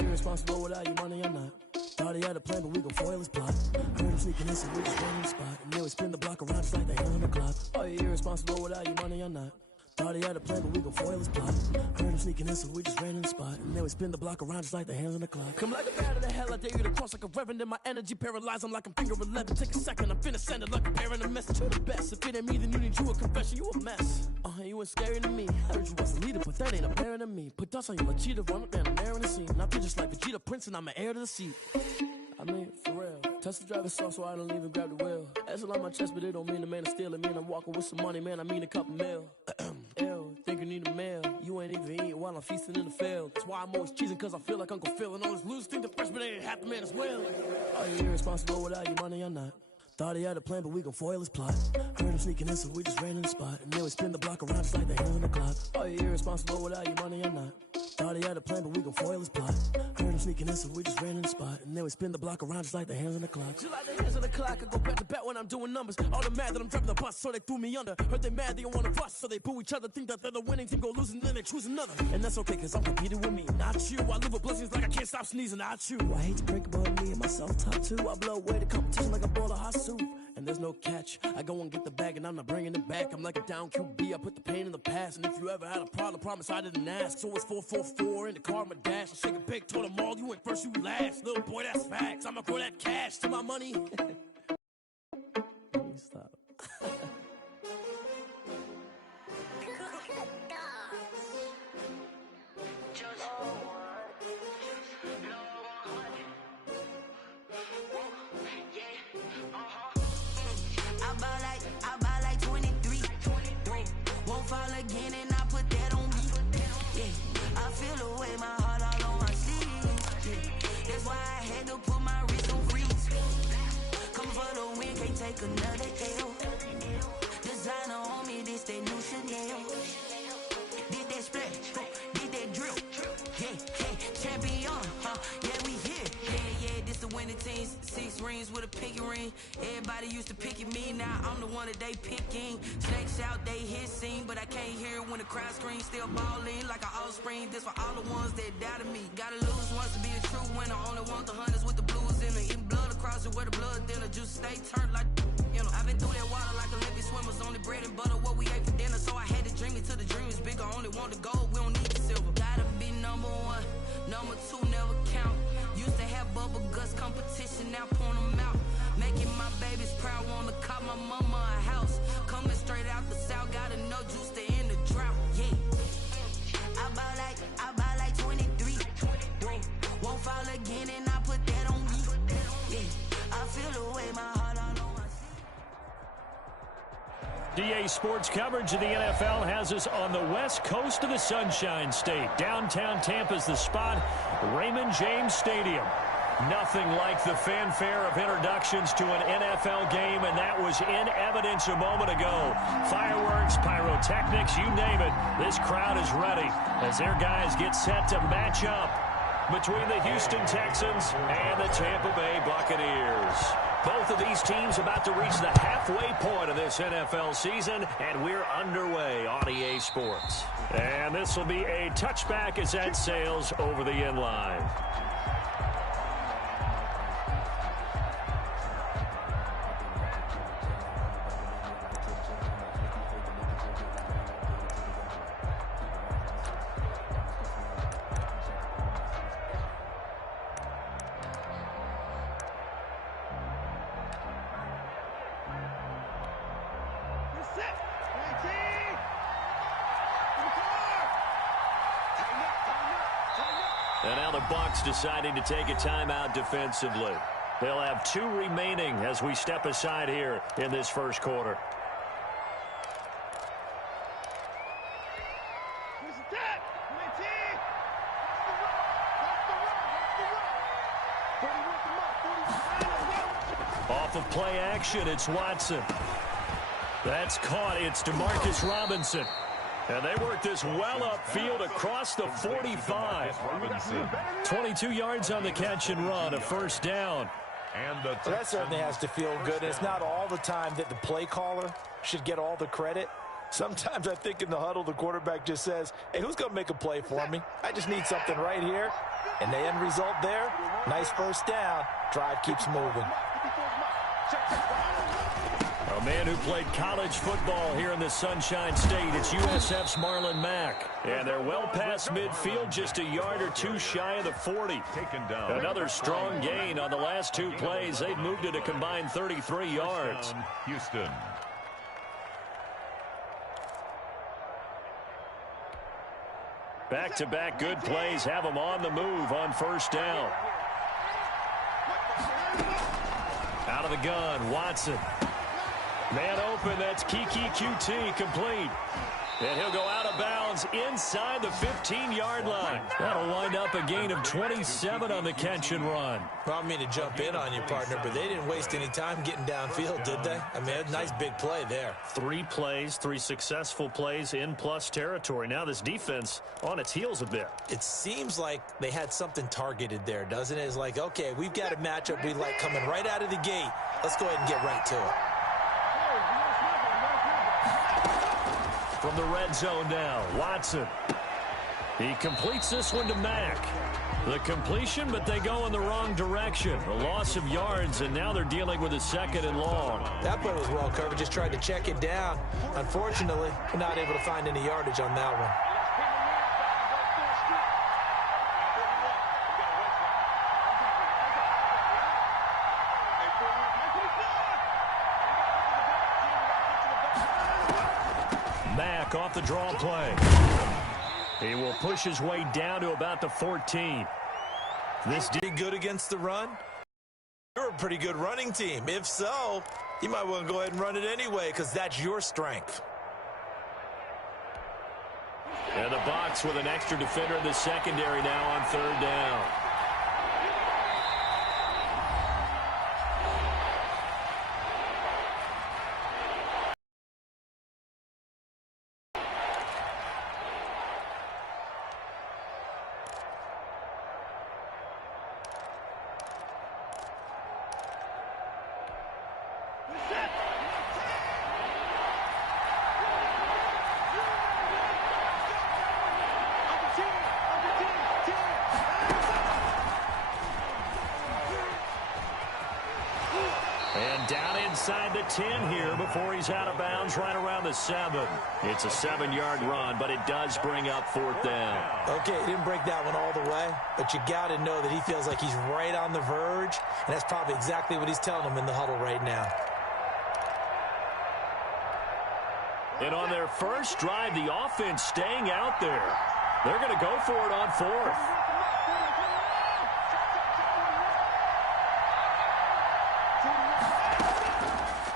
you irresponsible without your money or not? Thought he had a plan, but we gon' foil his plot. Heard him sneaking in, so we just ran in the spot. And then we spin the block around just like the hands on the clock. Are you irresponsible without your money or not? Thought he had a plan, but we gon' foil his plot. Heard him sneaking in, so we just ran in the spot. And then we spin the block around just like the hands on the clock. Come like a bat of the hell, I dare you to cross like a reverend. In my energy paralyzed, I'm like I'm finger 11. Take a second, I'm finna send it like a parent a message to the best. If it ain't me, then you need you a confession, you a mess. You ain't scary to me. Heard you was a leader, but that ain't apparent to me. Put dust on you like cheetah, run up down, I'm there in the scene. I feel just like Vegeta Prince, and I'm an heir to the seat. I mean, for real. Touch the driver's soft, so I don't even grab the wheel. That's a lot on my chest, but it don't mean the man is stealing. Mean I'm walking with some money, man, I mean a couple mil. Ew, think you need a meal. You ain't even eating while I'm feasting in the field. That's why I'm always cheesing, cause I feel like Uncle Phil. And all this loose think the freshman ain't half the man as well. Are you irresponsible without your money or not? Thought he had a plan, but we gon' foil his plot. Heard him sneaking in, so we just ran in the spot. And then we spin the block around just like the hands on the clock. Are you irresponsible without your money or not? Thought he had a plan, but we gon' foil his plot. Heard him sneaking in, so we just ran in the spot. And then we spin the block around just like the hands on the clock. Just like the hands on the clock, I go back to back when I'm doing numbers. All the mad that I'm driving the bus, so they threw me under. Heard they mad, they don't wanna bust, so they boo each other. Think that they're the winning team, go losing, then they choose another. And that's okay, cause I'm competing with me, not you. I live with blessings like I can't stop sneezing, not you. I hate to break about me and my self-talk too. I blow away the competition like a bowl of hot soup. And there's no catch. I go and get the bag and I'm not bringing it back. I'm like a down QB, I put the pain in the past. And if you ever had a problem, promise I didn't ask. So it's 444 in the car, my dash. I shake a big, told them all, you went first, you last. Little boy, that's facts. I'ma grow that cash to my money. Stop. I buy like 23. Won't fall again and I put that on me. Yeah, I feel the way my heart all on my sleeve. Yeah, that's why I had to put my wrist on freeze. Come for the win, can't take another L. Designer on me, this that new Chanel. Did that splash, did that drill. Yeah, champion, yeah, we here. Yeah, this the winning team. 6 rings with a pinky ring. Everybody used to picking me, now I'm the one that they picking. Snakes out, they hit scene, but I can't hear it when the crowd screams. Still balling like an offspring. This for all the ones that doubted me. Gotta lose once to be a true winner. Only want the hunters with the blues in it. Eating blood across it where the blood thinner. Juice stay turned like, you know. I've been through that water like Olympic swimmers. Only bread and butter, what we ate for dinner. So I had to dream it till the dream is bigger. Only want the gold, we don't need the silver. Gotta be number 1, number 2 never count. Used to have bubble guts competition, now point them out. Making my babies proud, wanna cop my mama a house. Coming straight out the south, gotta know juice to end the drought. Yeah, I buy like 23. Won't fall again and I put that on me. Yeah, I feel the way my heart all on my DA Sports coverage of the NFL has us on the west coast of the Sunshine State. Downtown Tampa's the spot, Raymond James Stadium. Nothing like the fanfare of introductions to an NFL game, and that was in evidence a moment ago. Fireworks, pyrotechnics, you name it. This crowd is ready as their guys get set to match up between the Houston Texans and the Tampa Bay Buccaneers. Both of these teams about to reach the halfway point of this NFL season, and we're underway on EA Sports. And this will be a touchback as that sails over the end line. And now the Bucs deciding to take a timeout defensively. They'll have 2 remaining as we step aside here in this first quarter. Off of play action, it's Watson. That's caught. It's DeMarcus Robinson. And they work this well upfield across the 45. 22 yards on the catch and run, a first down. So that certainly has to feel good. It's not all the time that the play caller should get all the credit. Sometimes I think in the huddle, the quarterback just says, hey, who's going to make a play for me? I just need something right here. And the end result there, nice first down. Drive keeps moving. A man who played college football here in the Sunshine State. It's USF's Marlon Mack. And they're well past midfield, just a yard or two shy of the 40. Another strong gain on the last two plays. They've moved it a combined 33 yards. Houston. Back-to-back good plays have them on the move on first down. Out of the gun, Watson. Man open, that's Kiki QT, complete. And he'll go out of bounds inside the 15-yard line. That'll wind up a gain of 27 on the catch and run. Well, I mean to jump in on you, partner, but they didn't waste any time getting downfield, did they? I mean, a nice big play there. 3 plays, 3 successful plays in plus territory. Now this defense on its heels a bit. It seems like they had something targeted there, doesn't it? It's like, okay, we've got a matchup we like coming right out of the gate. Let's go ahead and get right to it. From the red zone now, Watson. He completes this one to Mack. The completion, but they go in the wrong direction. A loss of yards, and now they're dealing with a 2nd and long. That play was well covered. Just tried to check it down. Unfortunately, we're not able to find any yardage on that one. Off the draw play. He will push his way down to about the 14. This did good against the run. You're a pretty good running team. If so, you might want to go ahead and run it anyway because that's your strength. And the Bucs with an extra defender in the secondary now on 3rd down. Inside the 10 here before he's out of bounds right around the 7. It's a 7-yard run, but it does bring up 4th down. Okay, he didn't break that one all the way, but you got to know that he feels like he's right on the verge, and that's probably exactly what he's telling them in the huddle right now. And on their first drive, the offense staying out there. They're going to go for it on 4th.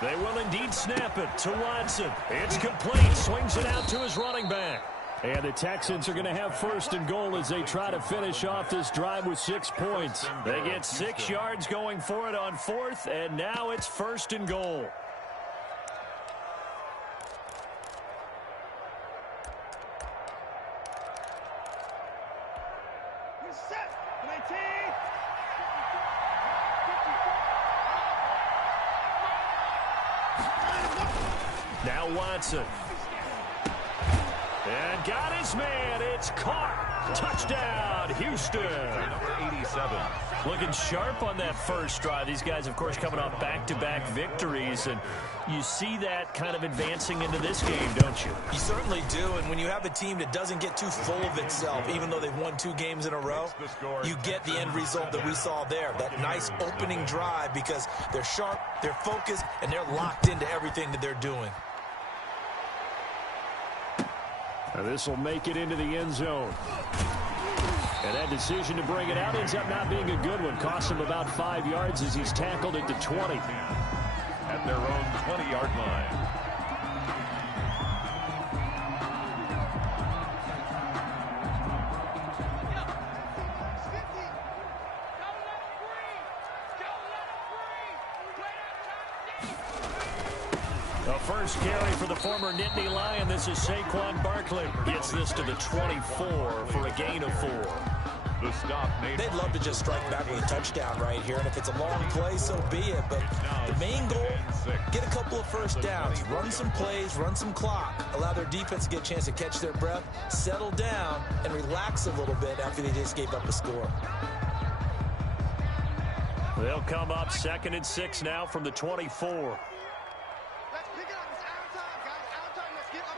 They will indeed snap it to Watson. It's complete. Swings it out to his running back. And the Texans are going to have 1st and goal as they try to finish off this drive with 6 points. They get 6 yards going for it on 4th, and now it's 1st and goal. Now Watson. And got his man. It's caught. Touchdown, Houston. Number 87. Looking sharp on that first drive. These guys, of course, coming off back-to-back victories. And you see that kind of advancing into this game, don't you? You certainly do. And when you have a team that doesn't get too full of itself, even though they've won 2 games in a row, you get the end result that we saw there. That nice opening drive because they're sharp, they're focused, and they're locked into everything that they're doing. Now this will make it into the end zone. And that decision to bring it out ends up not being a good one. Cost him about 5 yards as he's tackled at the 20. At their own 20-yard line. The first carry for the former Nittany Lion. This is Saquon Barkley. Gets this to the 24 for a gain of 4. The stop made. They'd love to just strike back with a touchdown right here, and if it's a long play, so be it. But the main goal, get a couple of first downs, run some plays, run some clock, allow their defense to get a chance to catch their breath, settle down, and relax a little bit after they just gave up a score. They'll come up 2nd and 6 now from the 24. Let's pick it up. It's our time, guys. Our time. Let's get up.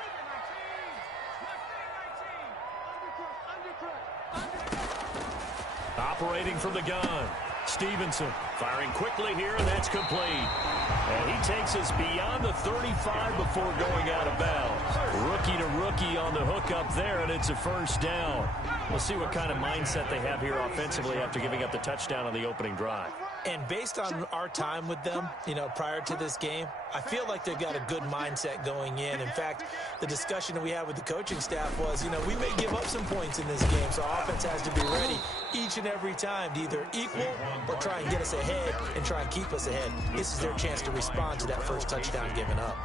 Operating from the gun. Stevenson firing quickly here, and that's complete. And he takes us beyond the 35 before going out of bounds. Rookie to rookie on the hook up there, and it's a first down. We'll see what kind of mindset they have here offensively after giving up the touchdown on the opening drive. And based on our time with them, prior to this game, I feel like they've got a good mindset going in. In fact, the discussion that we had with the coaching staff was, we may give up some points in this game, so our offense has to be ready each and every time to either equal or try and get us ahead and try and keep us ahead. This is their chance to respond to that first touchdown given up.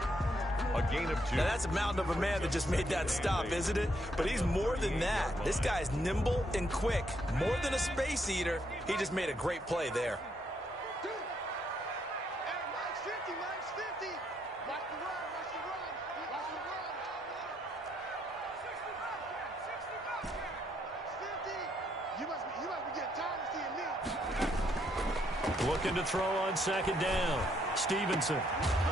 A gain of 2. Now, that's a mountain of a man that just made that stop, isn't it? But he's more than that. This guy's nimble and quick. More than a space eater, he just made a great play there. Looking to throw on 2nd down. Stevenson.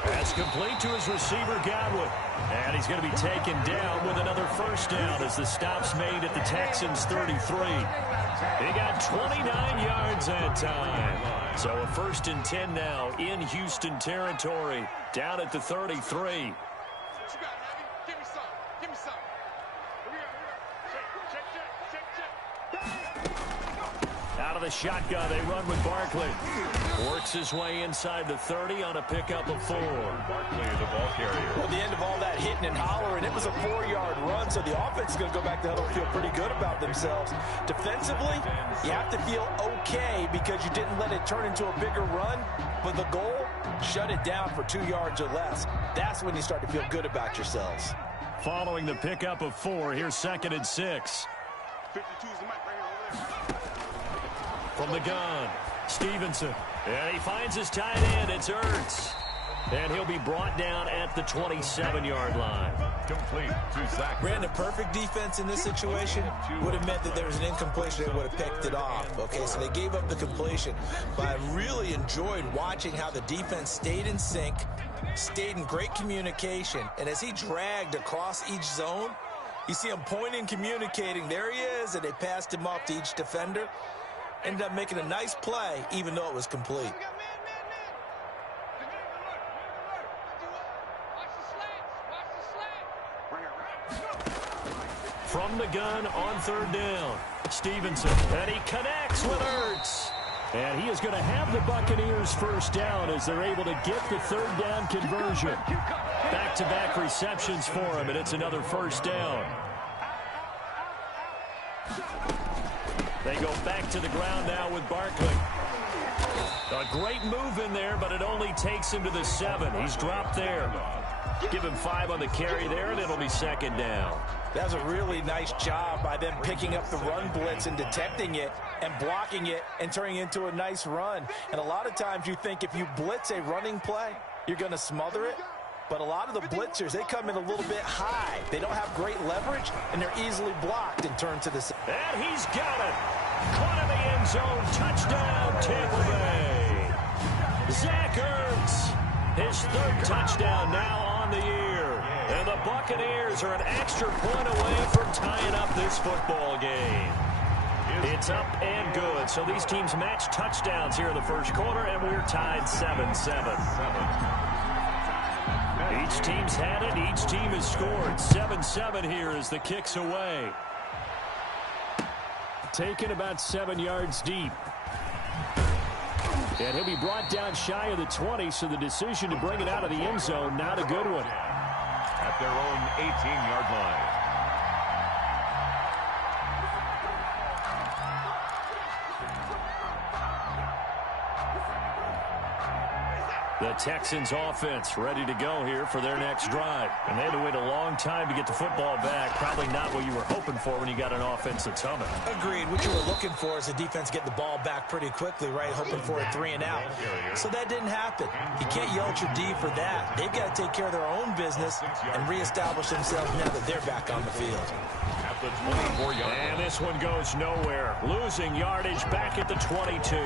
That's complete to his receiver, Godwin. And he's going to be taken down with another first down as the stop's made at the Texans' 33. He got 29 yards that time. So a 1st and 10 now in Houston territory, down at the 33. Out of the shotgun, they run with Barkley. Works his way inside the 30 on a pickup of 4. Barkley is the ball carrier. Well, the end of all that hitting and hollering, it was a 4-yard run, so the offense is going to go back to huddle and feel pretty good about themselves. Defensively, you have to feel okay because you didn't let it turn into a bigger run, but the goal, shut it down for 2 yards or less. That's when you start to feel good about yourselves. Following the pickup of 4, here's 2nd and 6. 52 is the mic right here. From the gun, Stevenson. And he finds his tight end. It's Ertz. And he'll be brought down at the 27-yard line. Complete to Zach. Brandon, perfect defense in this situation would have meant that there was an incompletion. They would have picked it off. Okay, so they gave up the completion. But I really enjoyed watching how the defense stayed in sync, stayed in great communication. And as he dragged across each zone, you see him pointing, communicating. There he is, and they passed him off to each defender. Ended up making a nice play, even though it was complete. From the gun on 3rd down, Stevenson. And he connects with Ertz. And he is going to have the Buccaneers first down as they're able to get the 3rd down conversion. Back-to-back receptions for him, and it's another first down. They go back to the ground now with Barkley. A great move in there, but it only takes him to the 7. He's dropped there. Give him 5 on the carry there, and it'll be 2nd down. That was a really nice job by them picking up the run blitz and detecting it and blocking it and turning it into a nice run. And a lot of times you think if you blitz a running play, you're going to smother it. But a lot of the blitzers, they come in a little bit high. They don't have great leverage, and they're easily blocked and turned to the side. And he's got it. Caught in the end zone. Touchdown, Tampa Bay. Zach Ertz, his 3rd touchdown now on the year. And the Buccaneers are an extra point away from tying up this football game. It's up and good. So these teams match touchdowns here in the first quarter, and we're tied 7-7. Each team's had it. Each team has scored. 7-7 here as the kick's away. Taken about 7 yards deep. And he'll be brought down shy of the 20, so the decision to bring it out of the end zone, not a good one. At their own 18-yard line. The Texans offense ready to go here for their next drive. And they had to wait a long time to get the football back. Probably not what you were hoping for when you got an offense that's humming. Agreed. What you were looking for is the defense get the ball back pretty quickly, right? Hoping for a 3 and out. So that didn't happen. You can't yell at your D for that. They've got to take care of their own business and reestablish themselves now that they're back on the field. At the 24-yard line. And this one goes nowhere. Losing yardage back at the 22.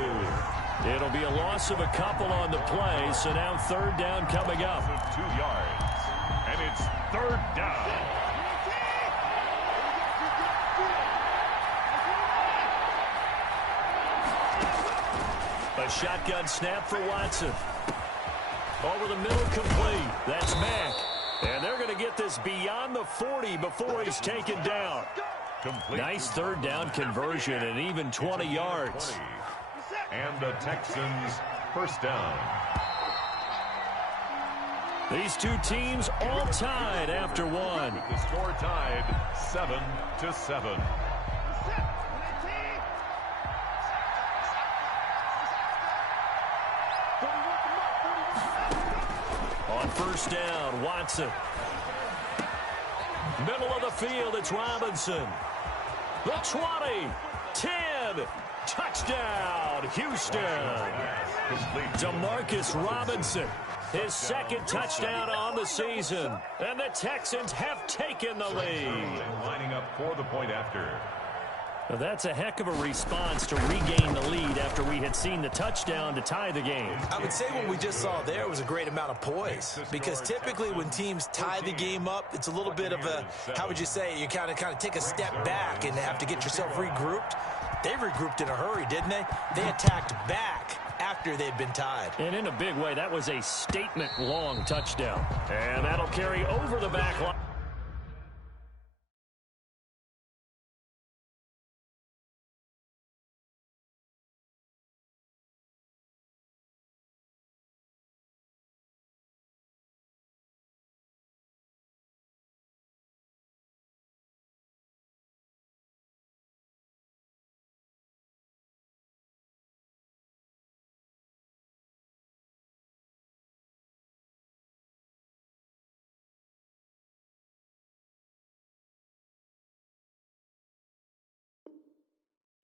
It'll be a loss of a couple on the play, so now 3rd down coming up. 2 yards. And it's 3rd down. A shotgun snap for Watson. Over the middle, complete. That's Mack. And they're going to get this beyond the 40 before he's taken down. Complete. Nice 3rd down conversion and even 20 yards. And the Texans 1st down. These two teams all tied after one. The score tied 7-7. On 1st down, Watson. Middle of the field, it's Robinson. The 20, 10, touchdown, Houston. DeMarcus Robinson, his 2nd touchdown on the season. And the Texans have taken the lead. Lining up for the point after. Well, that's a heck of a response to regain the lead after we had seen the touchdown to tie the game. I would say what we just saw there was a great amount of poise, because typically when teams tie the game up, it's a little bit of a, how would you say, you kind of take a step back and have to get yourself regrouped. They regrouped in a hurry, didn't they? They attacked back after they'd been tied. And in a big way, that was a statement-long touchdown. And that'll carry over the back line.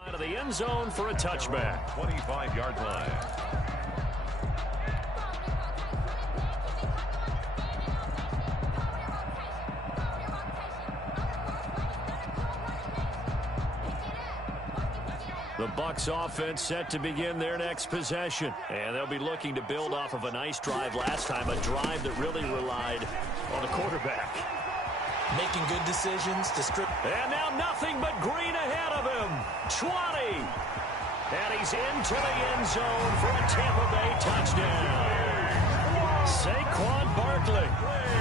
Out of the end zone for a touchback. 25-yard line. The Bucs offense set to begin their next possession. And they'll be looking to build off of a nice drive last time, a drive that really relied on the quarterback. Making good decisions to strip. And now nothing but green ahead of him. 20. And he's into the end zone for a Tampa Bay touchdown. Saquon Barkley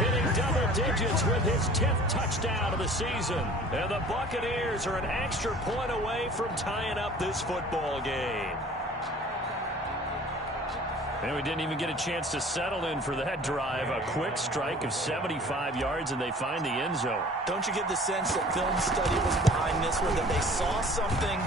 hitting double digits with his 10th touchdown of the season. And the Buccaneers are an extra point away from tying up this football game. And we didn't even get a chance to settle in for that drive. A quick strike of 75 yards, and they find the end zone. Don't you get the sense that film study was behind this one, that they saw something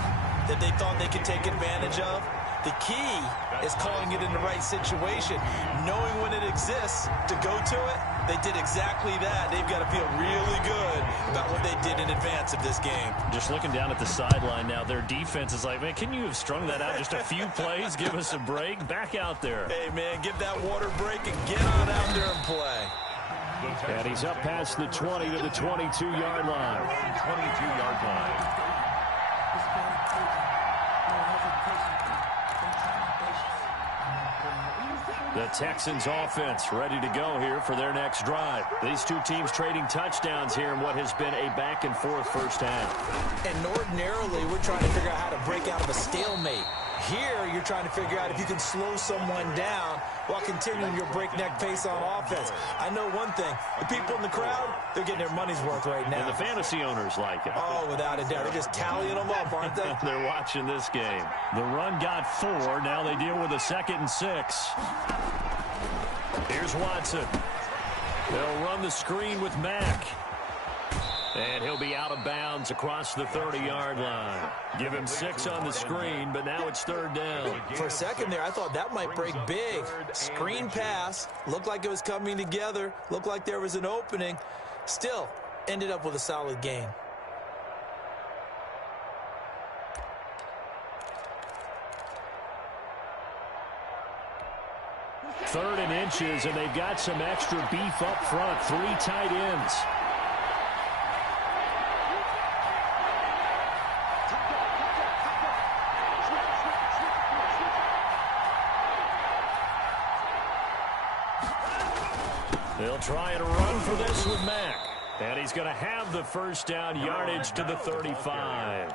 that they thought they could take advantage of? The key is calling it in the right situation, knowing when it exists to go to it. They did exactly that. They've got to feel really good about what they did in advance of this game. Just looking down at the sideline now, their defense is like, man, can you have strung that out just a few plays? Give us a break. Back out there. Hey, man, give that water break and get on out there and play. And he's up past the 20 to the 22-yard line. 22-yard line. The Texans offense ready to go here for their next drive. These two teams trading touchdowns here in what has been a back-and-forth first half. And ordinarily, we're trying to figure out how to break out of a stalemate. Here, you're trying to figure out if you can slow someone down while continuing your breakneck pace on offense. I know one thing. The people in the crowd, they're getting their money's worth right now. And the fantasy owners like it. Oh, without a doubt. They're just tallying them up, aren't they? They're watching this game. The run got 4. Now they deal with a 2nd and 6. Here's Watson. They'll run the screen with Mack. And he'll be out of bounds across the 30-yard line. Give him 6 on the screen, but now it's 3rd down. For a second there, I thought that might break big. Screen pass. Looked like it was coming together. Looked like there was an opening. Still, ended up with a solid gain. Third and inches, and they've got some extra beef up front. 3 tight ends. They'll try and run for this with Mack. And he's going to have the first down, yardage to the 35.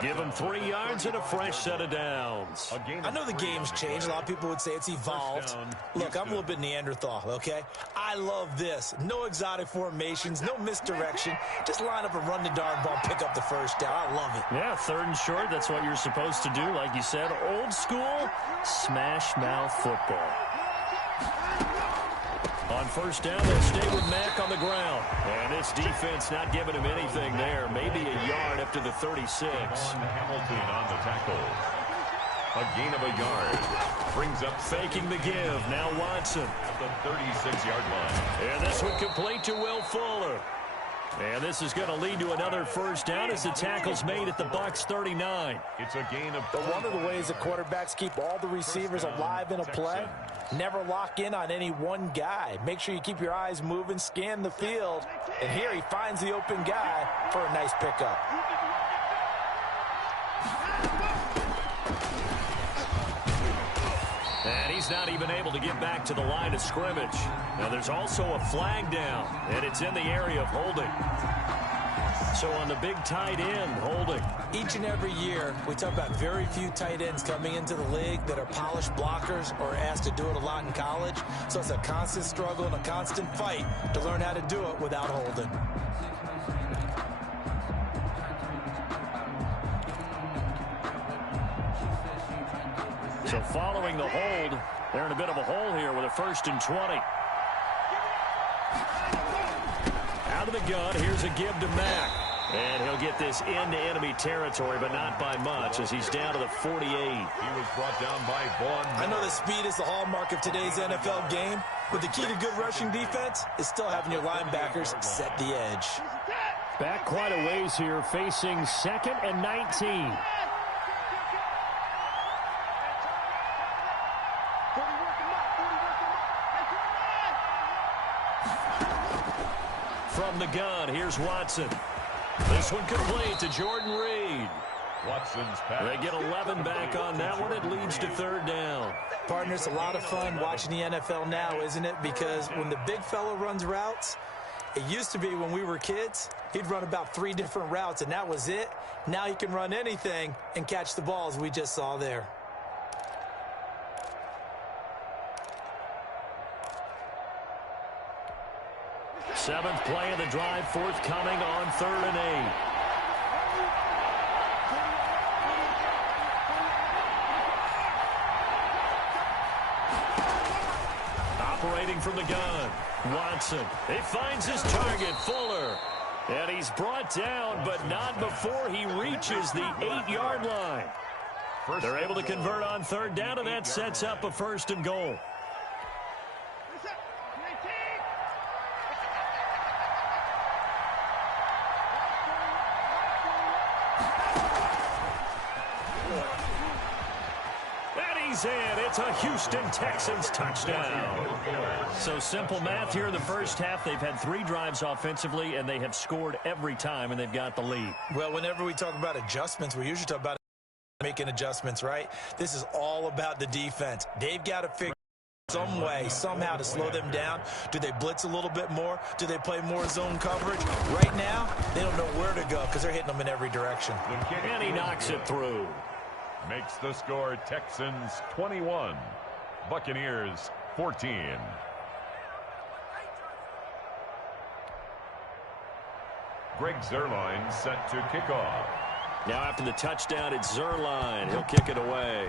Give him 3 yards and a fresh set of downs. I know the game's changed. A lot of people would say it's evolved. Look, I'm a little bit Neanderthal, okay? I love this. No exotic formations, no misdirection. Just line up and run the darn ball, pick up the first down. I love it. Yeah, 3rd and short, that's what you're supposed to do. Like you said, old school, smash mouth football. On first down, they'll stay with Mack on the ground. And this defense not giving him anything there. Maybe a yard up to the 36. Hamilton on the tackle. A gain of a yard. Brings up faking the give. Now Watson. At the 36-yard line. And this one complete to Will Fuller. And this is going to lead to another first down as the tackle's made at the Bucs 39. It's a gain of... But one of the ways that quarterbacks keep all the receivers alive in a play, never lock in on any one guy. Make sure you keep your eyes moving, scan the field. And here he finds the open guy for a nice pickup. And he's not even able to get back to the line of scrimmage. Now there's also a flag down, and it's in the area of holding. So on the big tight end, holding. Each and every year, we talk about very few tight ends coming into the league that are polished blockers or asked to do it a lot in college. So it's a constant struggle and a constant fight to learn how to do it without holding. So following the hold, they're in a bit of a hole here with a 1st and 20. Out of the gun, here's a give to Mack. And he'll get this into enemy territory, but not by much as he's down to the 48. He was brought down by Vaughn. I know that speed is the hallmark of today's NFL game, but the key to good rushing defense is still having your linebackers set the edge. Back quite a ways here, facing 2nd and 19. From the gun, here's Watson. This one complete to Jordan Reed. Watson's pass. They get 11 back on that one. It leads to 3rd down. Partner, it's a lot of fun watching the NFL now, isn't it? Because when the big fella runs routes, it used to be when we were kids, he'd run about 3 different routes, and that was it. Now he can run anything and catch the balls we just saw there. Seventh play of the drive forthcoming on 3rd and 8. Operating from the gun, Watson. He finds his target, Fuller. And he's brought down, but not before he reaches the 8-yard line. They're able to convert on 3rd down, and that sets up a 1st and goal. In. It's a Houston Texans touchdown. So simple math here in the first half. They've had 3 drives offensively, and they have scored every time, and they've got the lead. Well, whenever we talk about adjustments, we usually talk about making adjustments, right? This is all about the defense. They've got to figure some way, somehow to slow them down. Do they blitz a little bit more? Do they play more zone coverage? Right now, they don't know where to go because they're hitting them in every direction. And he knocks it through. Makes the score Texans 21, Buccaneers 14. Greg Zuerlein set to kick off. Now after the touchdown, it's Zuerlein. He'll kick it away.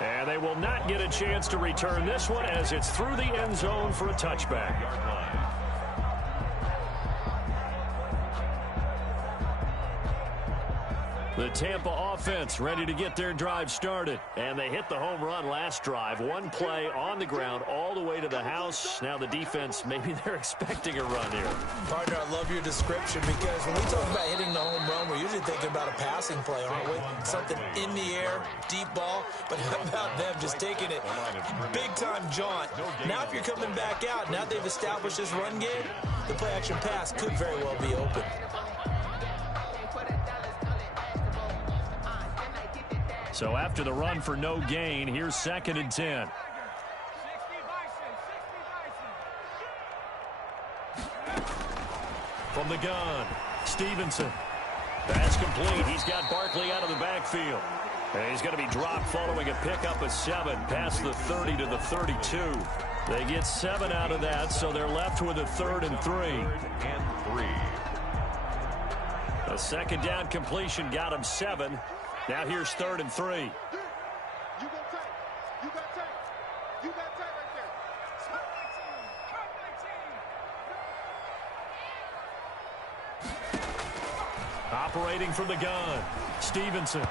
And they will not get a chance to return this one as it's through the end zone for a touchback. The Tampa offense ready to get their drive started. And they hit the home run last drive. One play on the ground all the way to the house. Now the defense, maybe they're expecting a run here. Partner, I love your description because when we talk about hitting the home run, we're usually thinking about a passing play, aren't we? Something in the air, deep ball. But how about them just taking it big-time jaunt? Now if you're coming back out, now they've established this run game, the play-action pass could very well be open. So after the run for no gain, here's 2nd and 10. From the gun, Stevenson. Pass complete. He's got Barkley out of the backfield. And he's going to be dropped following a pickup of 7 past the 30 to the 32. They get 7 out of that, so they're left with a 3rd and 3. A 2nd down completion got him 7. Now here's 3rd and 3. You got tape. You got tape. You got tape right there. Operating from the gun, Stevenson.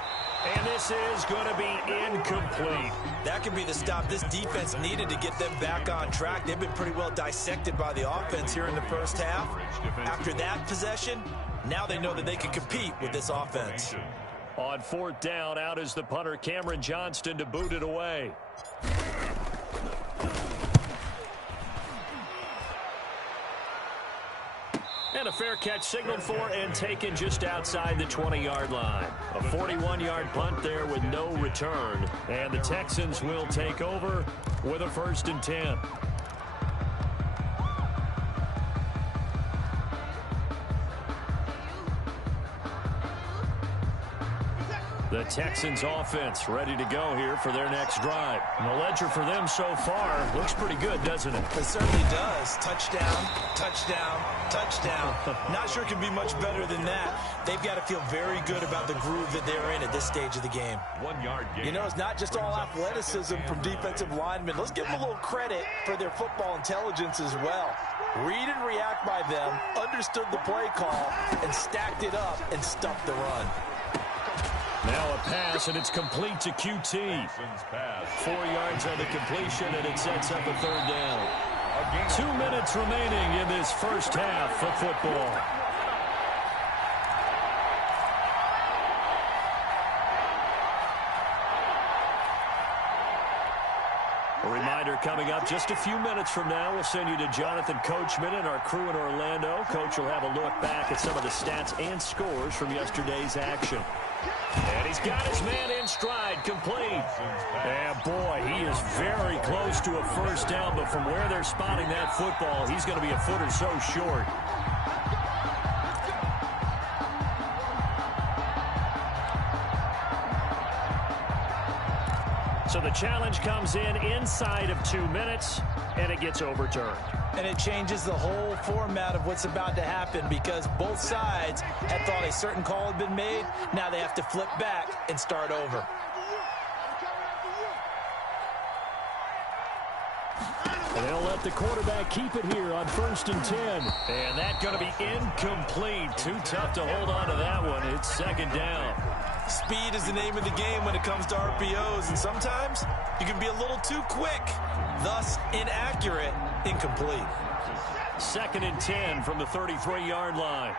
And this is going to be incomplete. That could be the stop this defense needed to get them back on track. They've been pretty well dissected by the offense here in the first half. After that possession, now they know that they can compete with this offense. On 4th down, out is the punter, Cameron Johnston, to boot it away. And a fair catch signaled for and taken just outside the 20-yard line. A 41-yard punt there with no return. And the Texans will take over with a 1st and 10. The Texans offense ready to go here for their next drive. And the ledger for them so far looks pretty good, doesn't it? It certainly does. Touchdown, touchdown, touchdown. Not sure it can be much better than that. They've got to feel very good about the groove that they're in at this stage of the game. 1-yard gain. You know, it's not just all athleticism from defensive linemen. Let's give them a little credit for their football intelligence as well. Read and react by them, understood the play call, and stacked it up and stuffed the run. Now a pass, and it's complete to QT. 4 yards on the completion, and it sets up a 3rd down. 2 minutes remaining in this first half of football. A reminder coming up just a few minutes from now, we'll send you to Jonathan Coachman and our crew in Orlando. Coach will have a look back at some of the stats and scores from yesterday's action. And he's got his man in stride, complete. And boy, he is very close to a 1st down, but from where they're spotting that football, he's going to be a foot or so short. So the challenge comes in inside of 2 minutes, and it gets overturned. And it changes the whole format of what's about to happen because both sides had thought a certain call had been made. Now they have to flip back and start over. And they'll let the quarterback keep it here on 1st and 10. And that's going to be incomplete. Too tough to hold on to that one. It's 2nd down. Speed is the name of the game when it comes to RPOs, and sometimes you can be a little too quick, thus inaccurate, incomplete. 2nd and 10 from the 33-yard line.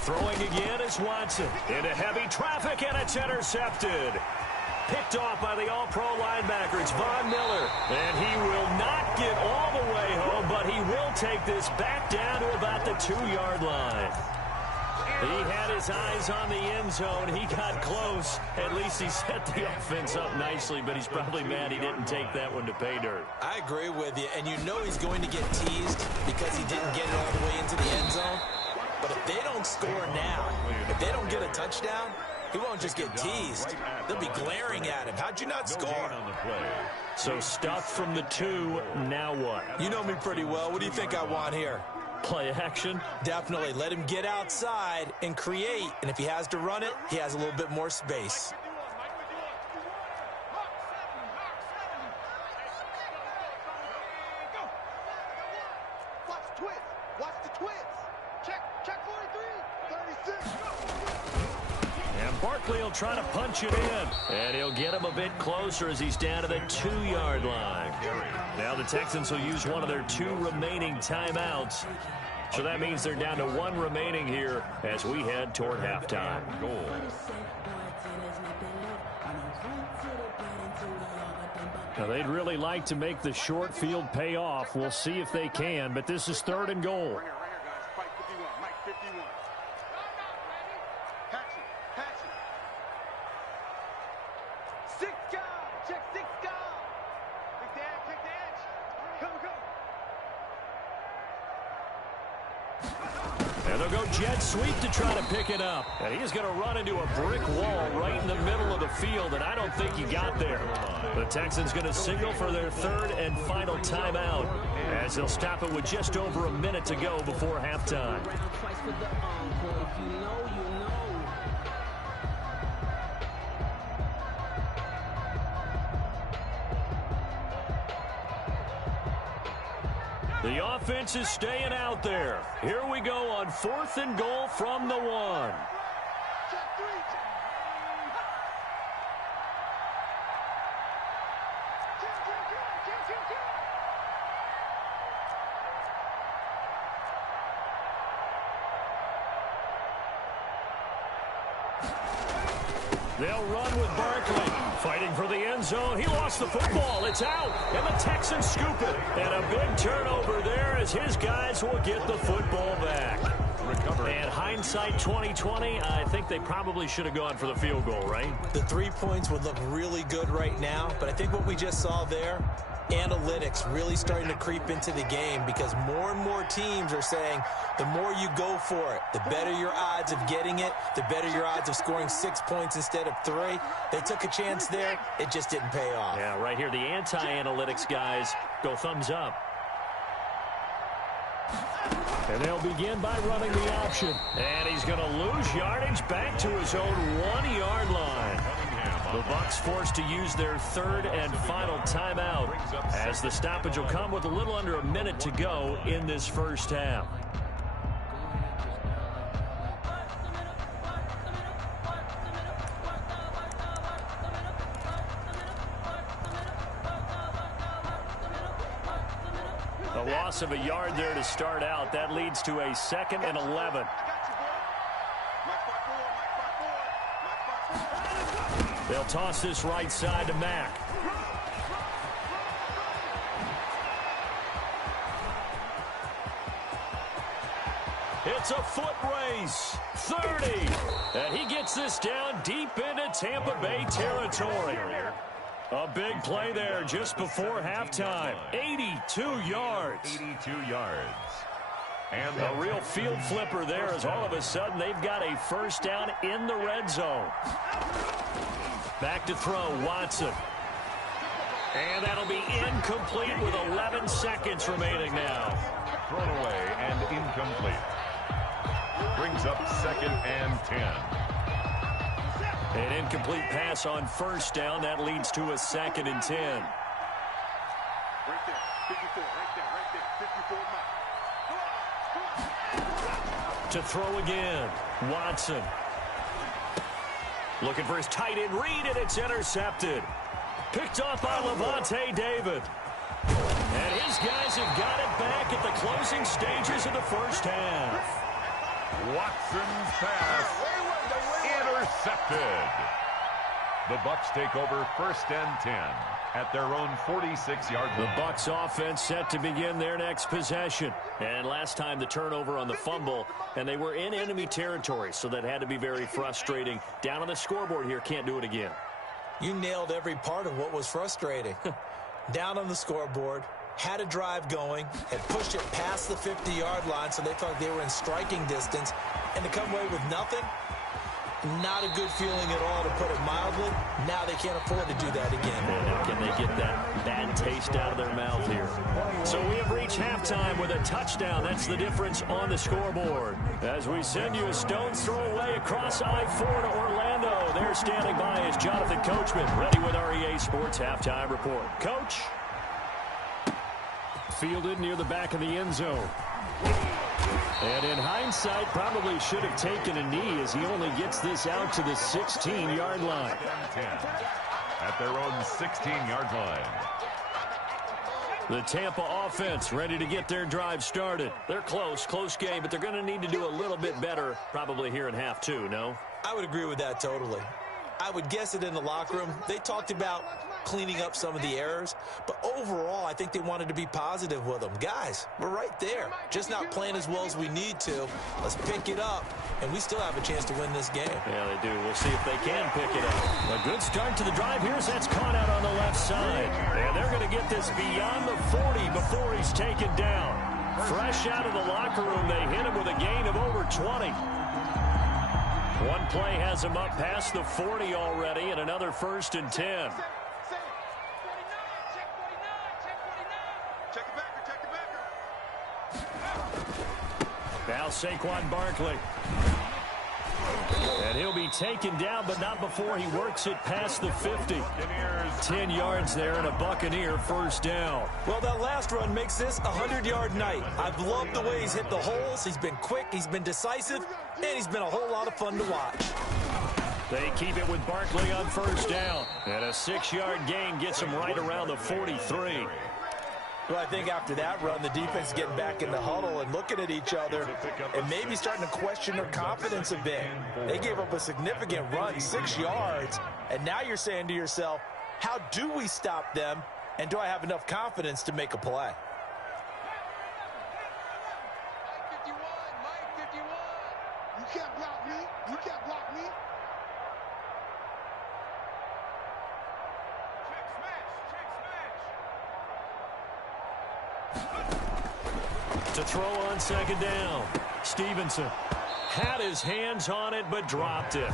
Throwing again is Watson. Into heavy traffic, and it's intercepted. Picked off by the all-pro linebacker. It's Von Miller. And he will not get all the way home, but he will take this back down to about the 2-yard line. He had his eyes on the end zone. He got close. At least he set the offense up nicely, but he's probably mad he didn't take that one to pay dirt. I agree with you, and you know he's going to get teased because he didn't get it all the way into the end zone. But if they don't score now, if they don't get a touchdown, He won't just get teased. They'll be glaring at him. How'd you not score? So stuffed from the 2, now what? You know me pretty well. What do you think I want here? Play action? Definitely. Let him get outside and create. And if he has to run it, he has a little bit more space. Watch the twist. Watch the twist. Check 43. 36. And Barkley will try to punch it in. And he'll get him a bit closer as he's down to the 2-yard line. Now the Texans will use one of their 2 remaining timeouts. So that means they're down to 1 remaining here as we head toward halftime. Goal. Now they'd really like to make the short field pay off. We'll see if they can, but this is 3rd and goal. Right here, guys. Fight 51. Mike 51. Patch it. 6 guys. Check 6 guys. Kick the edge. Come. And they'll go jet sweep to try to pick it up. And he's going to run into a brick wall right in the middle of the field, and I don't think he got there. The Texans going to signal for their 3rd and final timeout as they'll stop it with just over a minute to go before halftime. The offense is staying out there. Here we go on 4th and goal from the 1. They'll run with Barkley. Fighting for the end zone. He lost the football. It's out. And the Texans scoop it. And a big turnover there as his guys will get the football back. And hindsight 2020, I think they probably should have gone for the field goal, right? The 3 points would look really good right now, but I think what we just saw there, analytics really starting to creep into the game because more and more teams are saying the more you go for it, the better your odds of getting it, the better your odds of scoring 6 points instead of 3. They took a chance there. It just didn't pay off. Yeah, right here, the anti-analytics guys go thumbs up. And they'll begin by running the option. And he's going to lose yardage back to his own 1-yard line. The Bucs forced to use their 3rd and final timeout as the stoppage will come with a little under a minute to go in this first half. A loss of a yard there to start out. That leads to a 2nd and 11. They'll toss this right side to Mack. It's a foot race. 30. And he gets this down deep into Tampa Bay territory. A big play there just before halftime. 82 yards. 82 yards. And a real field flipper there as all of a sudden they've got a first down in the red zone. Back to throw, Watson. And that'll be incomplete with 11 seconds remaining now. Thrown away and incomplete. Brings up 2nd and 10. An incomplete pass on first down. That leads to a 2nd and 10. Right there. 54. Right there. 54. To throw again, Watson. Looking for his tight end read, and it's intercepted. Picked off by Levante David. And his guys have got it back at the closing stages of the first half. Watson's pass intercepted. The Bucs take over 1st and 10 at their own 46-yard line. The Bucs offense set to begin their next possession. And last time the turnover on the fumble, and they were in enemy territory, so that had to be very frustrating. Down on the scoreboard here, can't do it again. You nailed every part of what was frustrating. Down on the scoreboard, had a drive going, had pushed it past the 50-yard line, so they thought they were in striking distance, and to come away with nothing, Not a good feeling at all, to put it mildly. Now they can't afford to do that again. And can they get that bad taste out of their mouth here? So we have reached halftime with a touchdown. That's the difference on the scoreboard. As we send you a stone's throw away across I-4 to Orlando. There standing by is Jonathan Coachman, ready with our EA Sports Halftime Report. Coach. Fielded near the back of the end zone. And in hindsight, probably should have taken a knee as he only gets this out to the 16-yard line. 10 at their own 16-yard line. The Tampa offense ready to get their drive started. They're close game, but they're going to need to do a little bit better probably here in half two, no? I would agree with that totally. I would guess it in the locker room. They talked about cleaning up some of the errors, but overall, I think they wanted to be positive with them. Guys, we're right there. Just not playing as well as we need to. Let's pick it up, and we still have a chance to win this game. Yeah, they do. We'll see if they can pick it up. A good start to the drive. Here's that's caught out on the left side. And they're going to get this beyond the 40 before he's taken down. Fresh out of the locker room, they hit him with a gain of over 20. One play has him up past the 40 already, and another 1st and 10. Now Saquon Barkley. And he'll be taken down, but not before he works it past the 50. 10 yards there and a Buccaneer 1st down. Well, that last run makes this a 100-yard night. I've loved the way he's hit the holes. He's been quick, he's been decisive, and he's been a whole lot of fun to watch. They keep it with Barkley on 1st down. And a 6-yard gain gets him right around the 43. Well, I think after that run, the defense is getting back in the huddle and looking at each other and maybe starting to question their confidence a bit. They gave up a significant run, 6 yards, and now you're saying to yourself, how do we stop them, and do I have enough confidence to make a play? Mike 51. You can't block me. You can't block me. To throw on 2nd down. Stevenson had his hands on it but dropped it.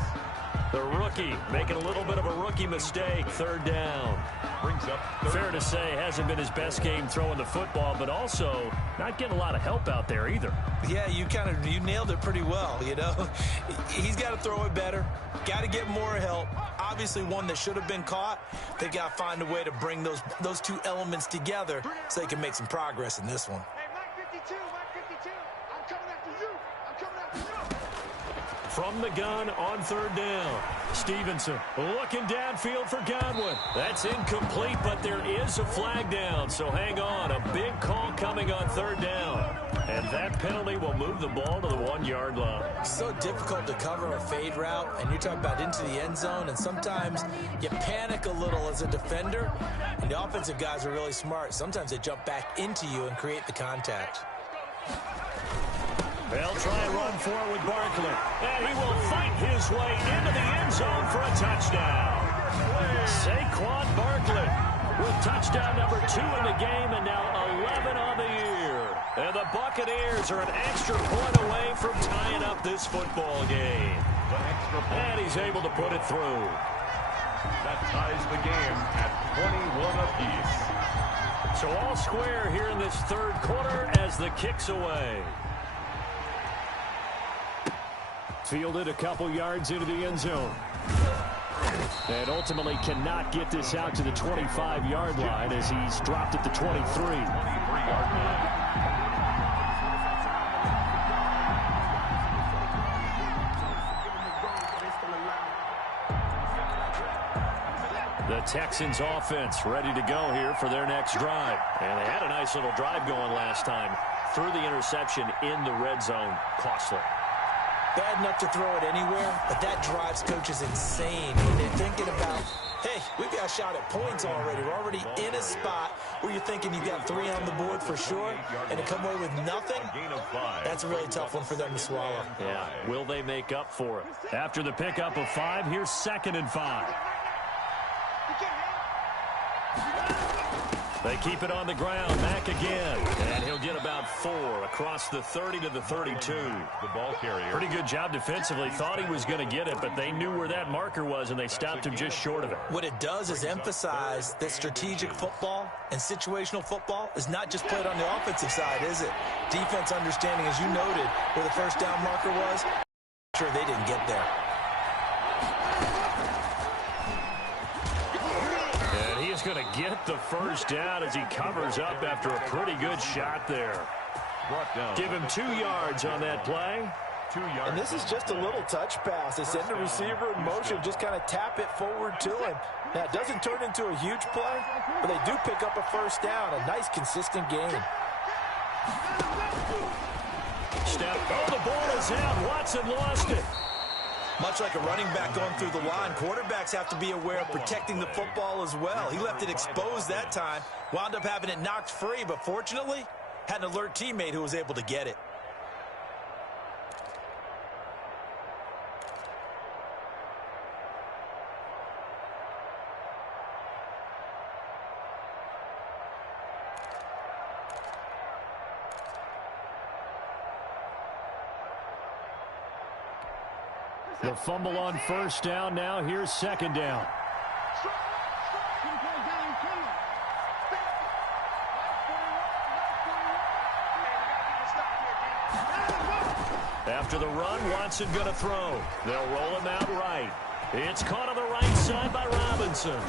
The rookie making a little bit of a rookie mistake. 3rd down. Brings up Fair to say, hasn't been his best game throwing the football, but also not getting a lot of help out there either. Yeah, you nailed it pretty well, you know. He's got to throw it better. Got to get more help. Obviously one that should have been caught. They got to find a way to bring those two elements together so they can make some progress in this one. Mike 52. I'm coming after you. I'm coming after you. From the gun on 3rd down. Stevenson looking downfield for Godwin. That's incomplete, but there is a flag down, so hang on. A big call coming on 3rd down. And that penalty will move the ball to the 1-yard line. So difficult to cover a fade route, and you're talking about into the end zone, and sometimes you panic a little as a defender, and the offensive guys are really smart. Sometimes they jump back into you and create the contact. They'll try and run forward with Barkley. And he will fight his way into the end zone for a touchdown. Saquon Barkley with touchdown number 2 in the game and now 11 on the year. And the Buccaneers are an extra point away from tying up this football game. And he's able to put it through. That ties the game at 21 apiece. So all square here in this 3rd quarter as the kick's away. Fielded a couple yards into the end zone. And ultimately cannot get this out to the 25-yard line as he's dropped at the 23. 23-yard line. The Texans offense ready to go here for their next drive. And they had a nice little drive going last time. Threw the interception in the red zone. Costly. Bad enough to throw it anywhere, but that drives coaches insane when they're thinking about, hey, we've got a shot at points already. We're already in a spot where you're thinking you've got 3 on the board for sure, and to come away with nothing, that's a really tough one for them to swallow. Yeah, will they make up for it? After the pickup of 5, here's 2nd and 5. They keep it on the ground. Mack again. And he'll get about 4 across the 30 to the 32. The ball carrier. Pretty good job defensively. Thought he was going to get it, but they knew where that marker was, and they stopped him just short of it. What it does is emphasize that strategic football and situational football is not just played on the offensive side, is it? Defense understanding, as you noted, where the first down marker was, sure they didn't get there. And he is going to get the first down as he covers up after a pretty good shot there. Give him 2 yards on that play. 2 yards. And this is just a little touch pass. They send the receiver in motion, just kind of tap it forward to him. Now, it doesn't turn into a huge play, but they do pick up a first down. A nice, consistent game. Step. Oh, the ball is out. Watson lost it. Much like a running back going through the line, quarterbacks have to be aware of protecting the football as well. He left it exposed that time, wound up having it knocked free, but fortunately, had an alert teammate who was able to get it. The fumble on first down. Now here's second down. After the run, Watson going to throw. They'll roll him out right. It's caught on the right side by Robinson.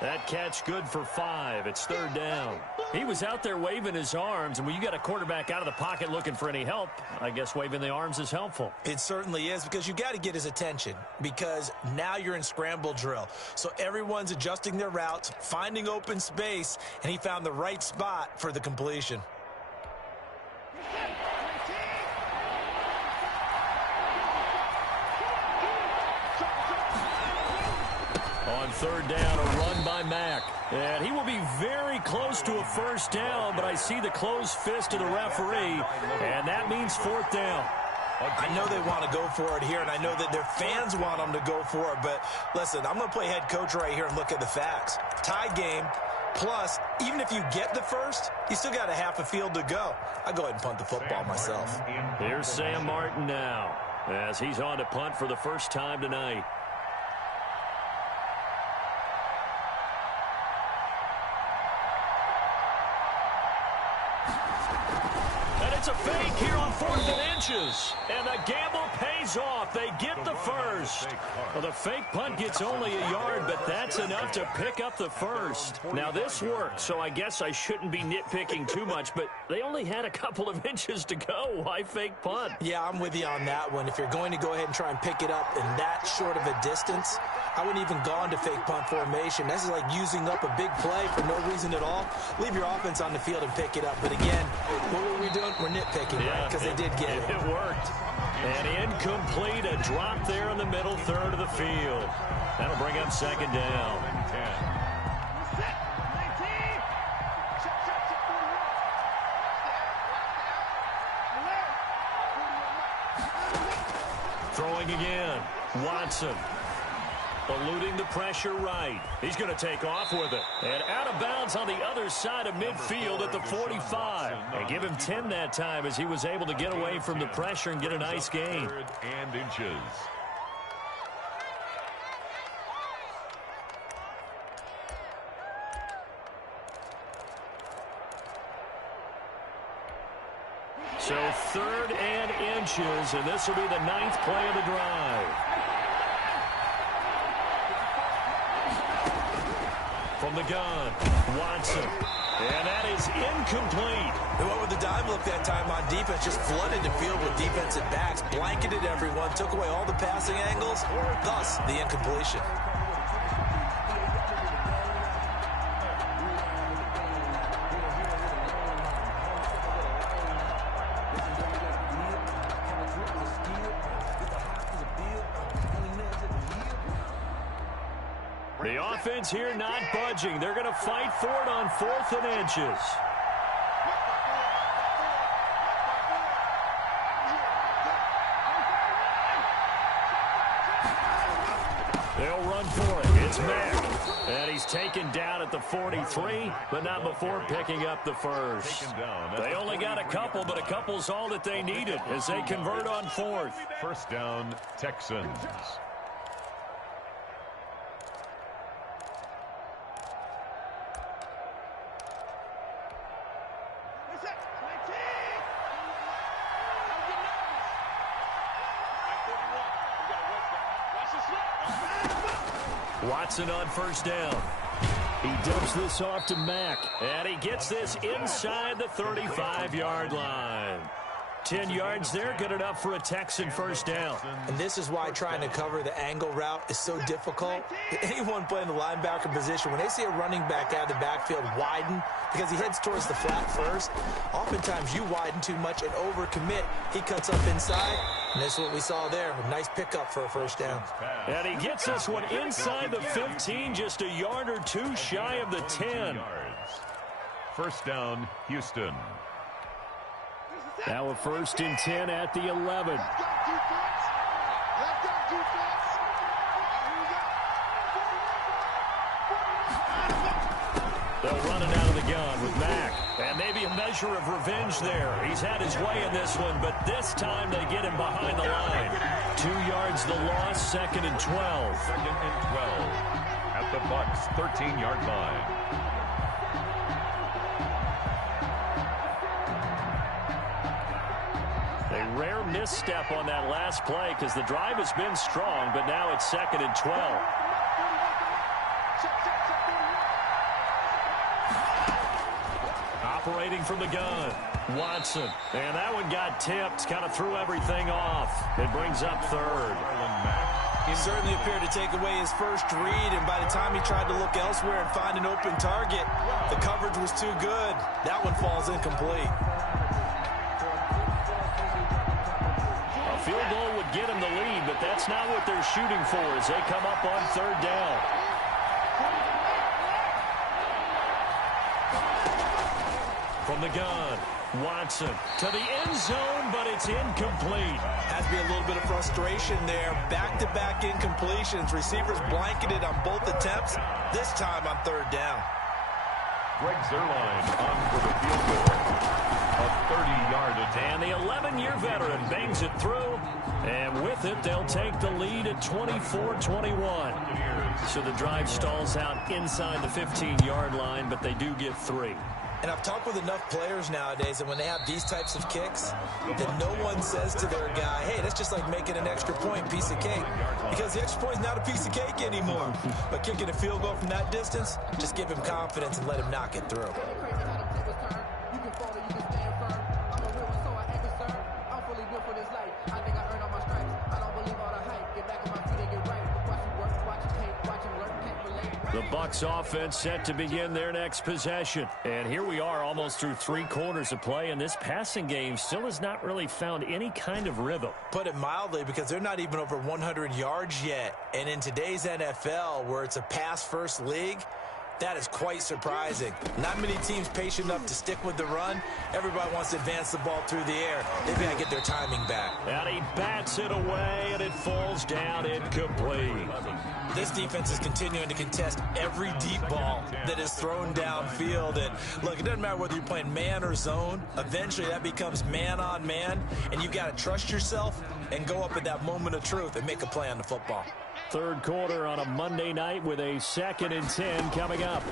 That catch good for 5. It's third down. He was out there waving his arms, and when you got a quarterback out of the pocket looking for any help, I guess waving the arms is helpful. It certainly is, because you got to get his attention, because now you're in scramble drill. So everyone's adjusting their routes, finding open space, and he found the right spot for the completion. On third down, a run by Mack. And he will be very close to a first down, but I see the closed fist of the referee, and that means fourth down. I know they want to go for it here, and I know that their fans want them to go for it, but listen, I'm going to play head coach right here and look at the facts. Tie game, plus, even if you get the first, you still got a half a field to go. I'll go ahead and punt the football myself. Here's Sam Martin now, as he's on to punt for the first time tonight. It's a fake here on 4th and inches. And the gamble pays off. They get the first. Well, the fake punt gets only a yard, but that's enough to pick up the first. Now, this worked, so I guess I shouldn't be nitpicking too much, but they only had a couple of inches to go. Why fake punt? Yeah, I'm with you on that one. If you're going to go ahead and try and pick it up in that short of a distance, I wouldn't even go into fake punt formation. This is like using up a big play for no reason at all. Leave your offense on the field and pick it up. But again, what were we doing? We're nitpicking, right? Because they did get it. It worked. And incomplete, a drop there in the middle third of the field. That'll bring up second down. Throwing again. Watson. Eluding the pressure right. He's going to take off with it. And out of bounds on the other side of midfield at the 45. And give him 10 that time as he was able to get away from the pressure and get a nice gain. And inches. So 3rd and inches, and this will be the 9th play of the drive. From the gun, Watson. And that is incomplete. And what would the dime look that time on defense? Just flooded the field with defensive backs, blanketed everyone, took away all the passing angles, thus the incompletion. The offense here not budging. They're going to fight for it on 4th and inches. They'll run for it. It's Mack. And he's taken down at the 43, but not before picking up the first. They only got a couple, but a couple's all that they needed as they convert on fourth. First down, Texans. Watson on first down. He dumps this off to Mack, and he gets this inside the 35-yard line. 10 yards there, good enough for a Texan first down. And this is why trying to cover the angle route is so difficult. Anyone playing the linebacker position, when they see a running back out of the backfield widen because he heads towards the flat first, oftentimes you widen too much and overcommit. He cuts up inside, and this is what we saw there. A nice pickup for a first down. And he gets this one inside the 15, just a yard or two shy of the 10. First down, Houston. Now a 1st and 10 at the 11. Let's go, defense. Let's go, defense. They'll run it out of the gun with Mack. And maybe a measure of revenge there. He's had his way in this one, but this time they get him behind the line. 2 yards the loss, 2nd and 12. 2nd and 12 at the Bucs' 13-yard line. Rare misstep on that last play because the drive has been strong, but now it's 2nd and 12. Operating from the gun, Watson. And that one got tipped, kind of threw everything off. It brings up 3rd. He certainly appeared to take away his first read, and by the time he tried to look elsewhere and find an open target, the coverage was too good. That one falls incomplete. Field goal would get him the lead, but that's not what they're shooting for as they come up on 3rd down. From the gun, Watson to the end zone, but it's incomplete. Has to be a little bit of frustration there. Back-to-back incompletions. Receivers blanketed on both attempts. This time on 3rd down. Greg Zuerlein on for the field goal. A 30-yard attempt. And the 11-year veteran bangs it through. And with it, they'll take the lead at 24-21. So the drive stalls out inside the 15-yard line, but they do get 3. And I've talked with enough players nowadays that when they have these types of kicks, that no one says to their guy, hey, that's just like making an extra point, piece of cake. Because the extra point is not a piece of cake anymore. But kicking a field goal from that distance, just give him confidence and let him knock it through. The Bucs offense set to begin their next possession. And here we are almost through 3 quarters of play, and this passing game still has not really found any kind of rhythm. Put it mildly, because they're not even over 100 yards yet. And in today's NFL, where it's a pass-first league, that is quite surprising. Not many teams patient enough to stick with the run. Everybody wants to advance the ball through the air. They've got to get their timing back. And he bats it away, and it falls down incomplete. This defense is continuing to contest every deep ball that is thrown downfield. And look, it doesn't matter whether you're playing man or zone. Eventually, that becomes man on man, and you've got to trust yourself and go up at that moment of truth and make a play on the football. 3rd quarter on a Monday night with a 2nd and 10 coming up.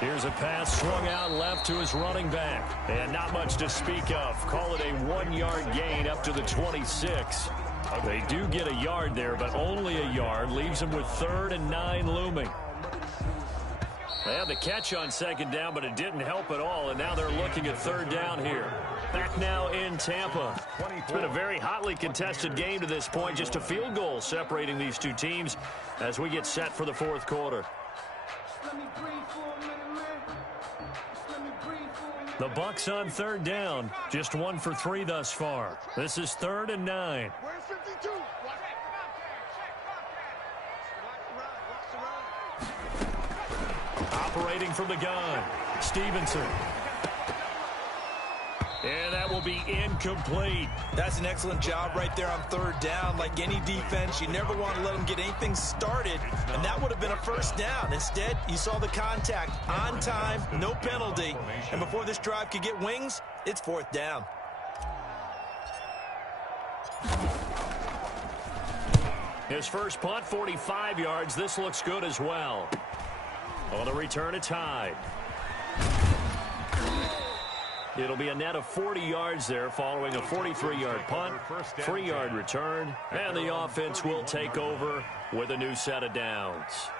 Here's a pass swung out left to his running back. And not much to speak of. Call it a 1-yard gain up to the 26. They do get a yard there, but only a yard. Leaves them with 3rd and 9 looming. They had the catch on 2nd down, but it didn't help at all. And now they're looking at 3rd down here. Back now in Tampa. It's been a very hotly contested game to this point. Just a field goal separating these two teams as we get set for the 4th quarter. The Bucs on 3rd down. Just 1 for 3 thus far. This is 3rd and 9. Where's 52? Operating from the gun. Stevenson. And that will be incomplete. That's an excellent job right there on third down. Like any defense, you never want to let them get anything started, and that would have been a first down. Instead, you saw the contact on time, no penalty, and before this drive could get wings, it's fourth down. His first punt, 45 yards. This looks good as well. On the return, it's Hyde. It'll be a net of 40 yards there following a 43-yard punt, 3-yard return, and the offense will take over with a new set of downs.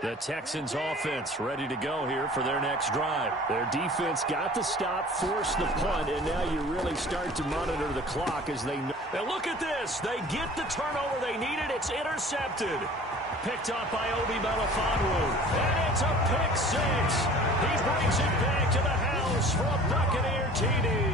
The Texans offense ready to go here for their next drive. Their defense got the stop, forced the punt, and now you really start to monitor the clock as they know. Now look at this. They get the turnover they needed. It's intercepted. Picked up by Obi Melifonwu. And it's a pick six. He brings it back to the house for a Buccaneer TD.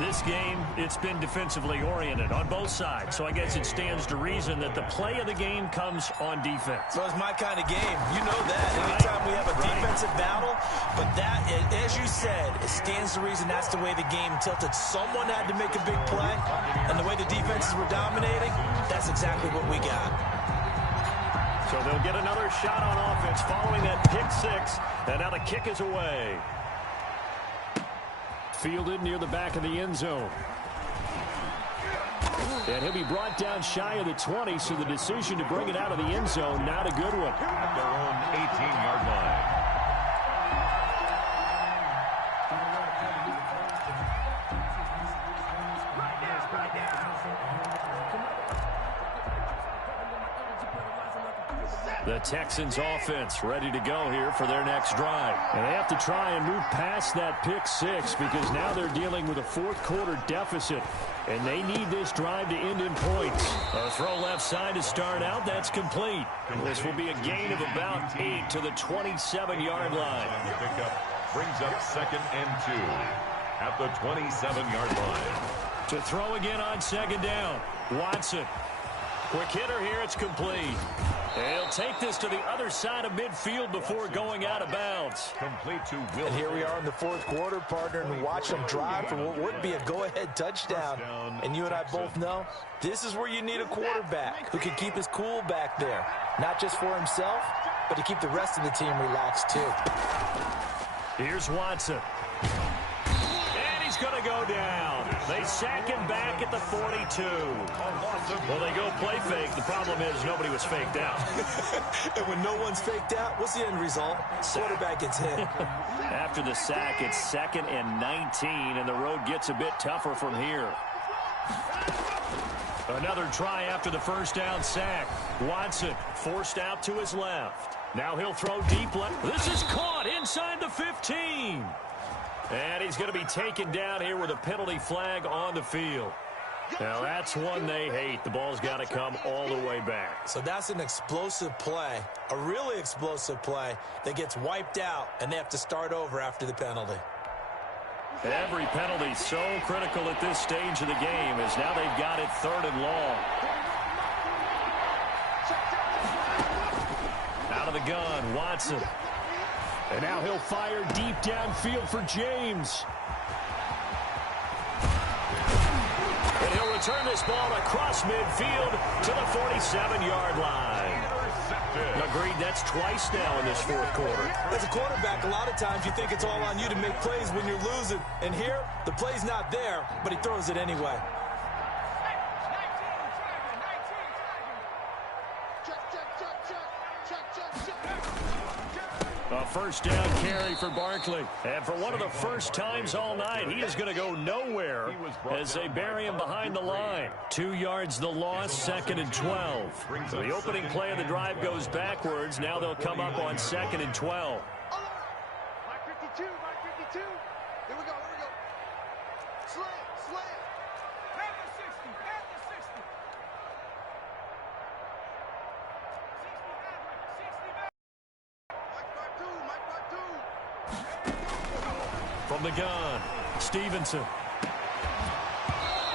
This game, it's been defensively oriented on both sides, so I guess it stands to reason that the play of the game comes on defense. Well, it's my kind of game. You know that. Anytime we have a defensive battle, but that, as you said, it stands to reason that's the way the game tilted. Someone had to make a big play, and the way the defenses were dominating, that's exactly what we got. So they'll get another shot on offense following that pick six, and now the kick is away. Fielded near the back of the end zone. And he'll be brought down shy of the 20, so the decision to bring it out of the end zone, not a good one. Their own 18-yard line. The Texans offense ready to go here for their next drive. And they have to try and move past that pick six because now they're dealing with a fourth quarter deficit. And they need this drive to end in points. A throw left side to start out. That's complete. This will be a gain of about 8 to the 27-yard line. The pickup brings up 2nd and 2 at the 27-yard line. To throw again on second down. Watson. Quick hitter here. It's complete. He'll take this to the other side of midfield before going out of bounds. Complete to Will. And here we are in the fourth quarter, partner, and watch them drive for what would be a go-ahead touchdown. And you and I both know this is where you need a quarterback who can keep his cool back there. Not just for himself, but to keep the rest of the team relaxed, too. Here's Watson. And he's going to go down. They sack him back at the 42. Well, they go play fake. The problem is nobody was faked out. And when no one's faked out, what's the end result? Quarterback gets hit. After the sack, it's 2nd and 19, and the road gets a bit tougher from here. Another try after the first down sack. Watson forced out to his left. Now he'll throw deep left. This is caught inside the 15. And he's going to be taken down here with a penalty flag on the field. Now, that's one they hate. The ball's got to come all the way back. So that's an explosive play, a really explosive play that gets wiped out, and they have to start over after the penalty. Every penalty so critical at this stage of the game as now they've got it 3rd and long. Out of the gun, Watson. And now he'll fire deep downfield for James. And he'll return this ball across midfield to the 47-yard line. Agreed, that's twice now in this fourth quarter. As a quarterback, a lot of times you think it's all on you to make plays when you're losing. And here, the play's not there, but he throws it anyway. A first down carry for Barkley. And for one of the first times all night, he is going to go nowhere as they bury him behind the line. 2 yards the loss, 2nd and 12. The opening play of the drive goes backwards. Now they'll come up on 2nd and 12. Mark 52, Mark 52. Here we go, here we go. Slam, slam. Back to 60, back to 60. 60 back, 60 back. From the gun, Stevenson.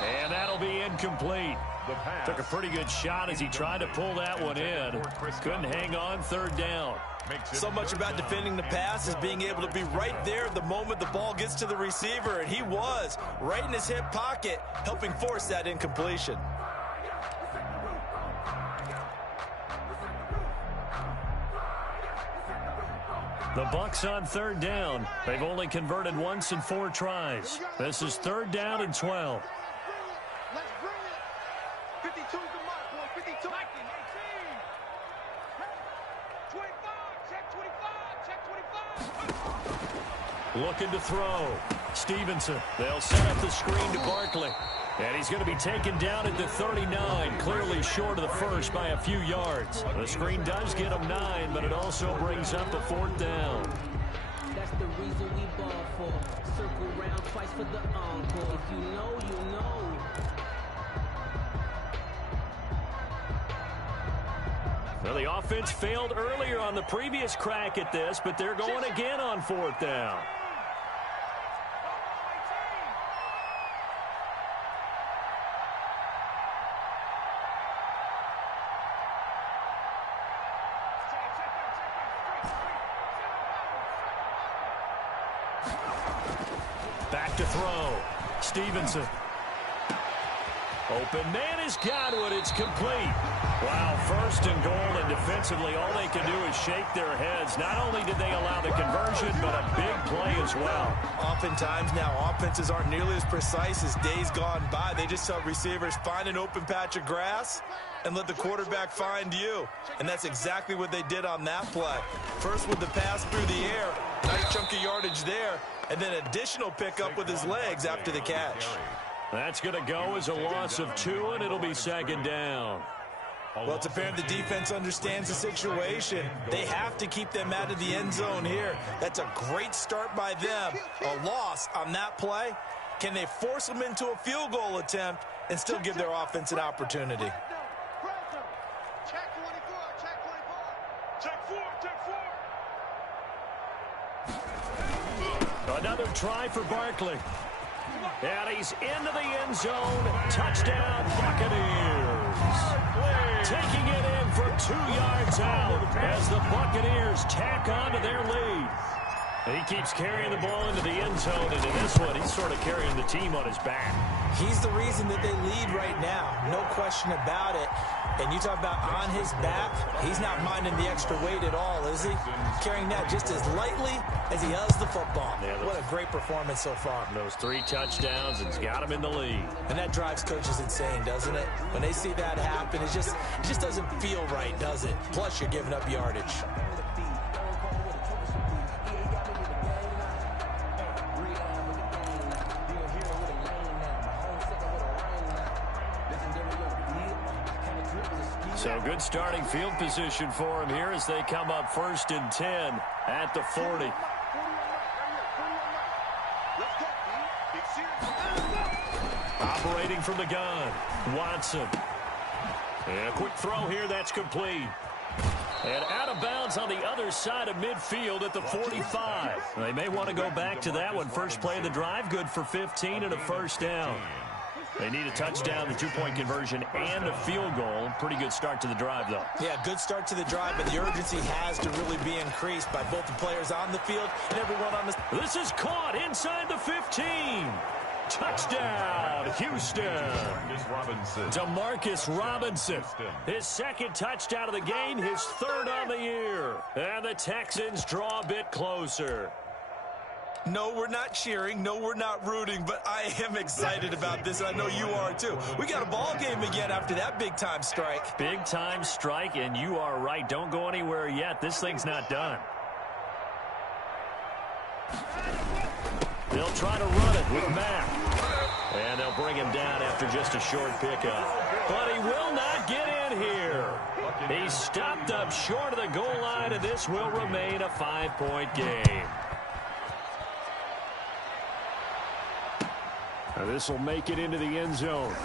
And that'll be incomplete. The pass. Took a pretty good shot as he tried to pull that one in. Couldn't hang on third down. So much about defending the pass is being able to be right there the moment the ball gets to the receiver, and he was right in his hip pocket, helping force that incompletion. The Bucs on third down. They've only converted once in 4 tries. This is third down and 12. Let's bring it. 52's the mark, boy. 52. 18. 25. Check 25. Check 25. Looking to throw. Stevenson. They'll set up the screen to Barkley. And he's going to be taken down at the 39, clearly short of the first by a few yards. The screen does get him 9, but it also brings up a 4th down. That's the reason we ball for. Circle round twice for the encore. If you know, you know. Well, the offense failed earlier on the previous crack at this, but they're going again on 4th down. Back to throw. Stevenson. Open man has got it. It's complete. Wow, 1st and goal, and defensively all they can do is shake their heads. Not only did they allow the conversion, but a big play as well. Oftentimes now, offenses aren't nearly as precise as days gone by. They just tell receivers, find an open patch of grass and let the quarterback find you. And that's exactly what they did on that play. First with the pass through the air, nice chunk of yardage there, and then additional pickup with his legs after the catch. That's going to go as a loss of 2, and it'll be 2nd down. Well, it's apparent the defense understands the situation. They have to keep them out of the end zone here. That's a great start by them. A loss on that play. Can they force them into a field goal attempt and still give their offense an opportunity? Check 24. Check 24. Check 4. Check 4. Another try for Barkley. And he's into the end zone. Touchdown, Buccaneers. Taking it in for 2 yards out as the Buccaneers tack on to their lead. He keeps carrying the ball into the end zone, and in this one, he's sort of carrying the team on his back. He's the reason that they lead right now. No question about it. And you talk about on his back, he's not minding the extra weight at all, is he? Carrying that just as lightly as he does the football. Yeah, what a great performance so far. Those 3 touchdowns, it's got him in the lead. And that drives coaches insane, doesn't it? When they see that happen, it just doesn't feel right, does it? Plus, you're giving up yardage. So good starting field position for him here as they come up 1st and 10 at the 40. Operating from the gun, Watson. And a quick throw here, that's complete. And out of bounds on the other side of midfield at the 45. They may want to go back to that one. First play of the drive, good for 15 and a 1st down. They need a touchdown, the 2-point conversion, and a field goal. Pretty good start to the drive, though. Yeah, good start to the drive, but the urgency has to really be increased by both the players on the field and everyone on the... This is caught inside the 15. Touchdown, Houston. Demarcus Robinson. His 2nd touchdown of the game, his 3rd on the year. And the Texans draw a bit closer. No, we're not cheering. No, we're not rooting, but I am excited about this. I know you are, too. We got a ball game again after that big-time strike. Big-time strike, and you are right. Don't go anywhere yet. This thing's not done. They'll try to run it with Mack. And they'll bring him down after just a short pickup. But he will not get in here. He's stopped up short of the goal line, and this will remain a 5-point game. This will make it into the end zone.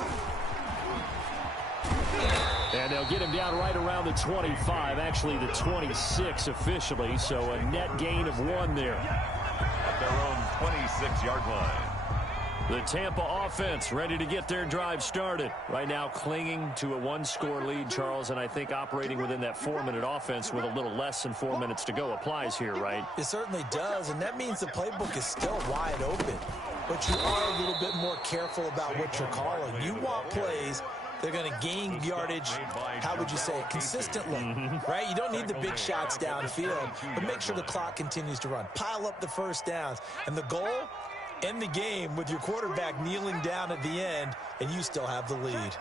And they'll get him down right around the 25, actually the 26 officially, so a net gain of 1 there. At their own 26-yard line. The Tampa offense ready to get their drive started. Right now clinging to a one-score lead, Charles, and I think operating within that 4-minute offense with a little less than 4 minutes to go applies here, right? It certainly does, and that means the playbook is still wide open. But you are a little bit more careful about what you're calling. You want plays they're going to gain yardage, how would you say it, consistently, right? You don't need the big shots downfield, but make sure the clock continues to run. Pile up the first downs. And the goal, end the game with your quarterback kneeling down at the end, and you still have the lead.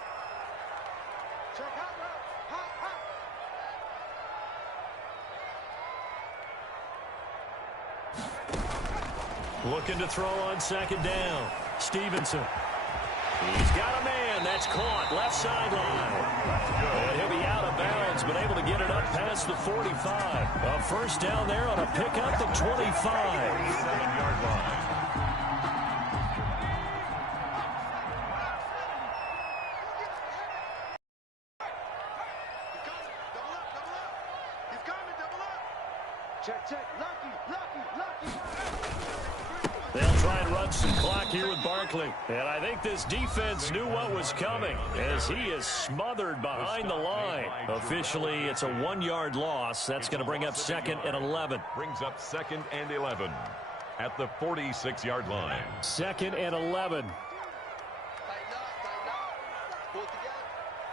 Looking to throw on second down. Stevenson. He's got a man. That's caught. Left sideline. And he'll be out of bounds, but able to get it up past the 45. A first down there on a pickup at 25. 7-yard line. Check, check. Lucky. They'll try and run some clock here with Barkley. And I think this defense knew what was coming as he is smothered behind the line. Officially, it's a 1-yard loss. That's going to bring up 2nd and 11. Brings up 2nd and 11 at the 46-yard line. 2nd and 11. Tighten up. Pull it together.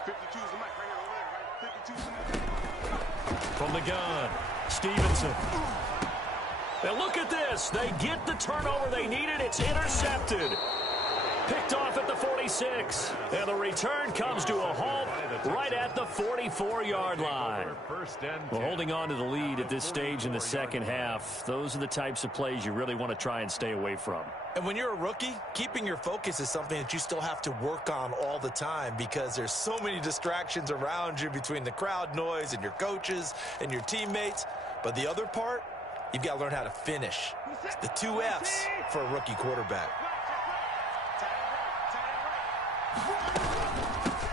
52 is the mic right here, over there, right? 52 is the mic. From the gun, Stevenson. Now look at this. They get the turnover they needed. It's intercepted. Picked off at the 46. And the return comes to a halt right at the 44-yard line. Well, holding on to the lead at this stage in the second half, those are the types of plays you really want to try and stay away from. And when you're a rookie, keeping your focus is something that you still have to work on all the time because there's so many distractions around you between the crowd noise and your coaches and your teammates. But the other part, you've got to learn how to finish. It's the 2 F's for a rookie quarterback.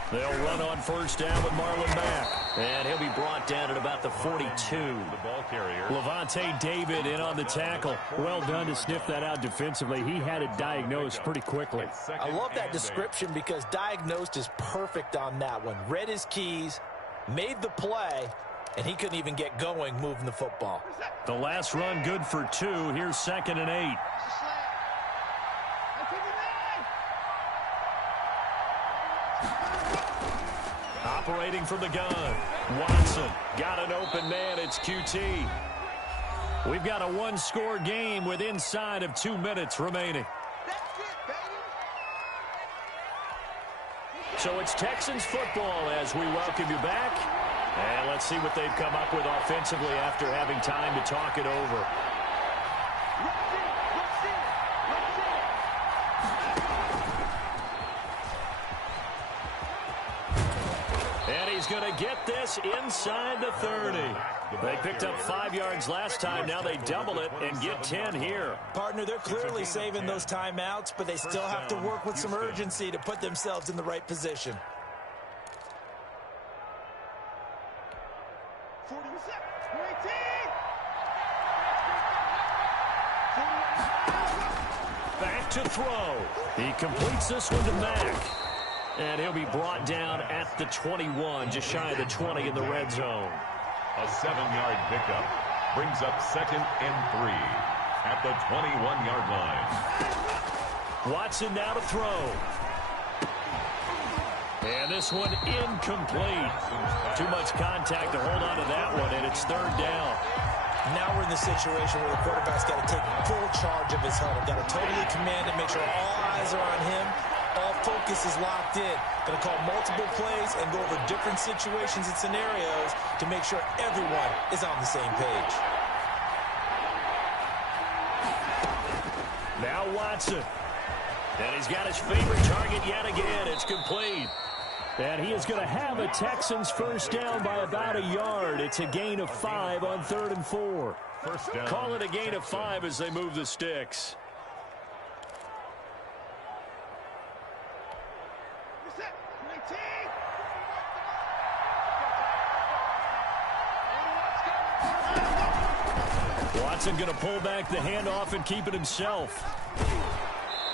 They'll run on first down with Marlon Mack. And he'll be brought down at about the 42. The ball carrier. Levante David in on the tackle. Well done to sniff that out defensively. He had it diagnosed pretty quickly. I love that description because diagnosed is perfect on that one. Read his keys, made the play, and he couldn't even get going moving the football. The last run good for 2. Here's 2nd and 8. Operating from the gun. Watson got an open man. It's QT. We've got a 1-score game with inside of 2 minutes remaining. So it's Texans football as we welcome you back. And let's see what they've come up with offensively after having time to talk it over. And he's going to get this inside the 30. They picked up 5 yards last time. Now they double it and get 10 here. Partner, they're clearly saving those timeouts, but they still have to work with some urgency to put themselves in the right position. Back to throw. He completes this one to Mack. And he'll be brought down at the 21, just shy of the 20 in the red zone. A 7-yard pickup brings up 2nd and 3 at the 21-yard line. Watson now to throw. And this one incomplete. Too much contact to hold on to that one, and it's 3rd down. Now we're in the situation where the quarterback's got to take full charge of his huddle. Got to totally command it, make sure all eyes are on him. All focus is locked in. Going to call multiple plays and go over different situations and scenarios to make sure everyone is on the same page. Now Watson. And he's got his favorite target yet again. It's complete. And he is going to have a Texans first down by about a yard. It's a gain of 5 on 3rd and 4. First down. Call it a gain of 5 as they move the sticks. Watson going to pull back the handoff and keep it himself.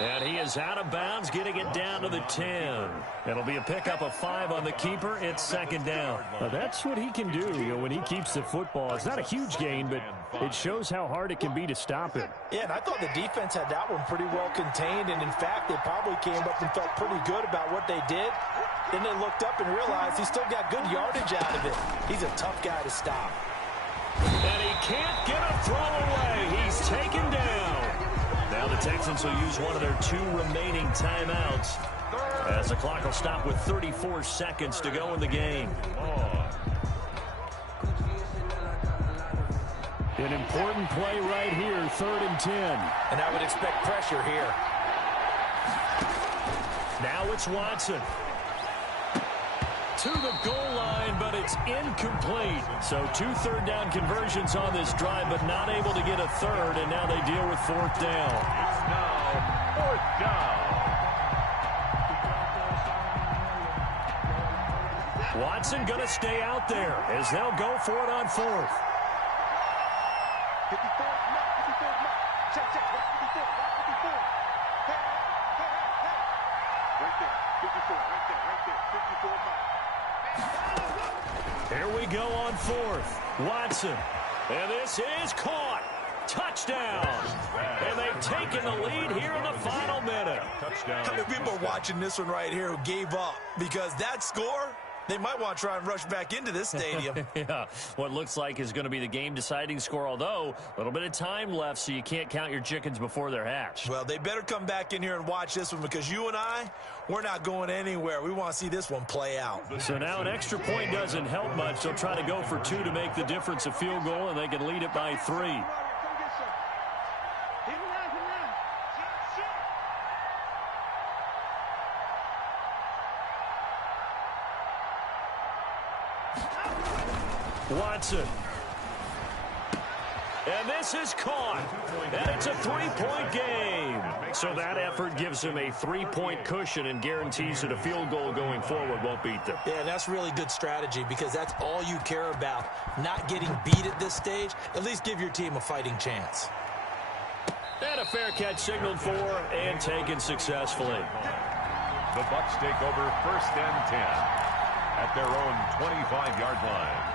And he is out of bounds, getting it down to the 10. It'll be a pickup of 5 on the keeper. It's second down. Well, that's what he can do, when he keeps the football. It's not a huge gain, but it shows how hard it can be to stop him. Yeah, and I thought the defense had that one pretty well contained, and in fact, they probably came up and felt pretty good about what they did. Then they looked up and realized he still got good yardage out of it. He's a tough guy to stop. And he can't get a throw away. He's taken down. Now the Texans will use one of their 2 remaining timeouts as the clock will stop with 34 seconds to go in the game. An important play right here, 3rd and 10. And I would expect pressure here. Now it's Watson. To the goal line, but it's incomplete. So 2 third-down conversions on this drive, but not able to get a third, and now they deal with 4th down. It's now 4th down. Watson going to stay out there as they'll go for it on 4th. 54, check, check, 54, 54. Hey. Right there, 54, right there, 54 mark. Here we go on 4th. Watson. And this is caught. Touchdown. And they've taken the lead here in the final minute. Touchdown. How many people are watching this one right here who gave up? Because that score, they might want to try and rush back into this stadium. Yeah, what looks like is going to be the game-deciding score, although a little bit of time left, so you can't count your chickens before they're hatched. Well, they better come back in here and watch this one because you and I, we're not going anywhere. We want to see this one play out. So now an extra point doesn't help much. They'll try to go for 2 to make the difference a field goal, and they can lead it by 3. Watson. And this is caught. And it's a 3-point game. So that effort gives him a 3-point cushion and guarantees that a field goal going forward won't beat them. Yeah, that's really good strategy because that's all you care about. Not getting beat at this stage. At least give your team a fighting chance. And a fair catch signaled for and taken successfully. The Bucs take over 1st and 10 at their own 25-yard line.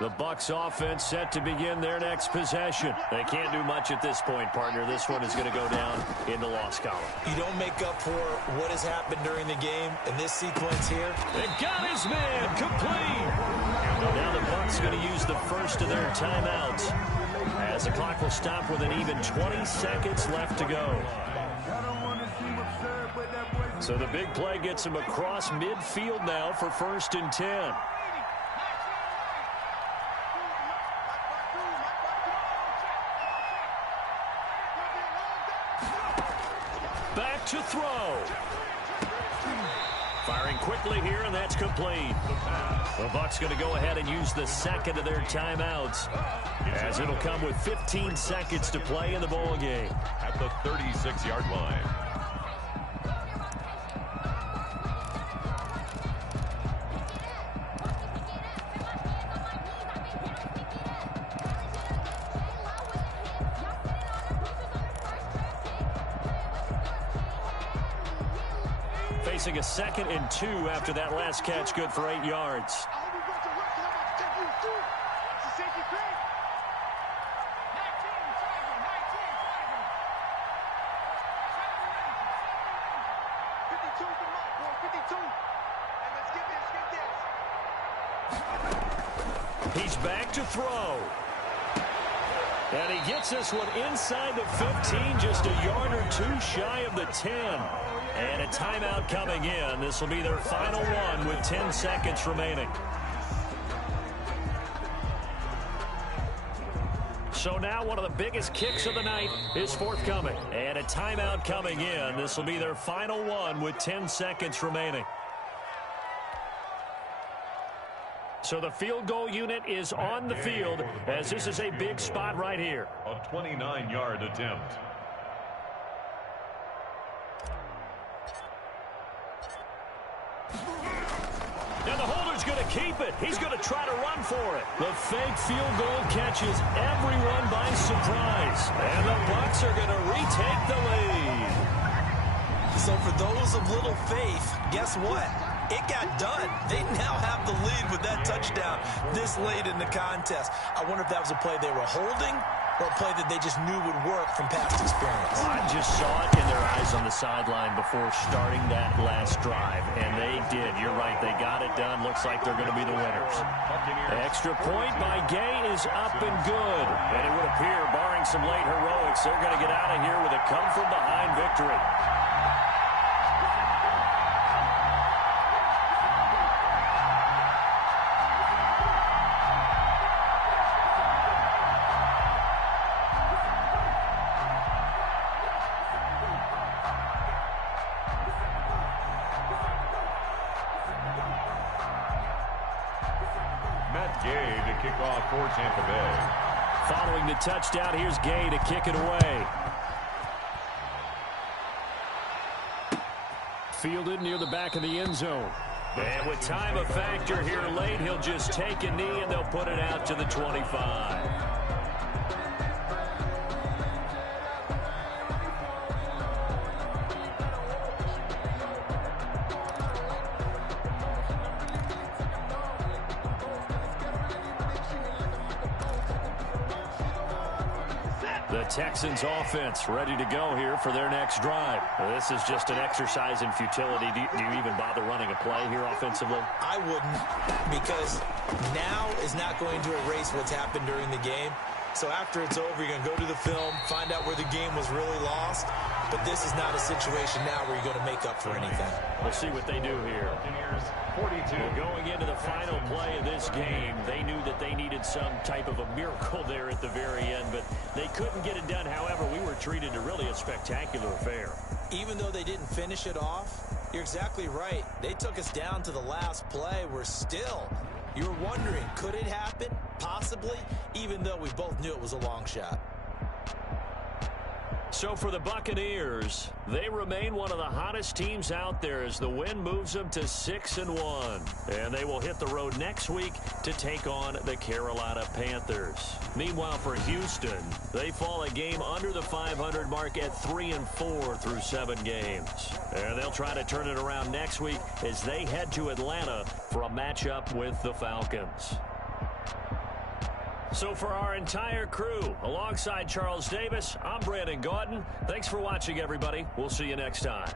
The Bucs offense set to begin their next possession. They can't do much at this point, partner. This one is going to go down in the loss column. You don't make up for what has happened during the game in this sequence here. They got his man complete. Now the Bucs going to use the first of their timeouts as the clock will stop with an even 20 seconds left to go. So the big play gets him across midfield now for 1st and 10. Back to throw. Firing quickly here, and that's complete. The Bucs going to go ahead and use the second of their timeouts as it'll come with 15 seconds to play in the ball game. At the 36-yard line. Facing a 2nd and 2 after that last catch, good for 8 yards. He's back to throw. And he gets this one inside the 15, just a yard or 2 shy of the 10. And a timeout coming in. This will be their final one with 10 seconds remaining. So now one of the biggest kicks of the night is forthcoming. And a timeout coming in. This will be their final one with 10 seconds remaining. So the field goal unit is on the field as this is a big spot right here. A 29-yard attempt. And the holder's going to keep it. He's going to try to run for it. The fake field goal catches everyone by surprise. And the Bucs are going to retake the lead. So for those of little faith, guess what? It got done. They now have the lead with that touchdown this late in the contest. I wonder if that was a play they were holding or a play that they just knew would work from past experience. I just saw it in their eyes on the sideline before starting that last drive, and they did. You're right. They got it done. Looks like they're going to be the winners. Extra point by Gay is up and good. And it would appear, barring some late heroics, they're going to get out of here with a come-from-behind victory. Gay to kick off for Tampa Bay. Following the touchdown, here's Gay to kick it away. Fielded near the back of the end zone. And with time a factor here late, he'll just take a knee and they'll put it out to the 25. The Texans offense ready to go here for their next drive. This is just an exercise in futility. Do you even bother running a play here offensively? I wouldn't, because now is not going to erase what's happened during the game. So after it's over, you're going to go to the film, find out where the game was really lost. But this is not a situation now where you're going to make up for anything. We'll see what they do here. Buccaneers 42. Well, going into the final play of this game, they knew that they needed some type of a miracle there at the very end, but they couldn't get it done. However, we were treated to really a spectacular affair. Even though they didn't finish it off, you're exactly right. They took us down to the last play. We're still, you're wondering, could it happen? Possibly, even though we both knew it was a long shot. So for the Buccaneers, they remain one of the hottest teams out there as the win moves them to 6-1. And they will hit the road next week to take on the Carolina Panthers. Meanwhile, for Houston, they fall a game under the 500 mark at 3-4 through 7 games. And they'll try to turn it around next week as they head to Atlanta for a matchup with the Falcons. So for our entire crew, alongside Charles Davis, I'm Brandon Gaudin. Thanks for watching, everybody. We'll see you next time.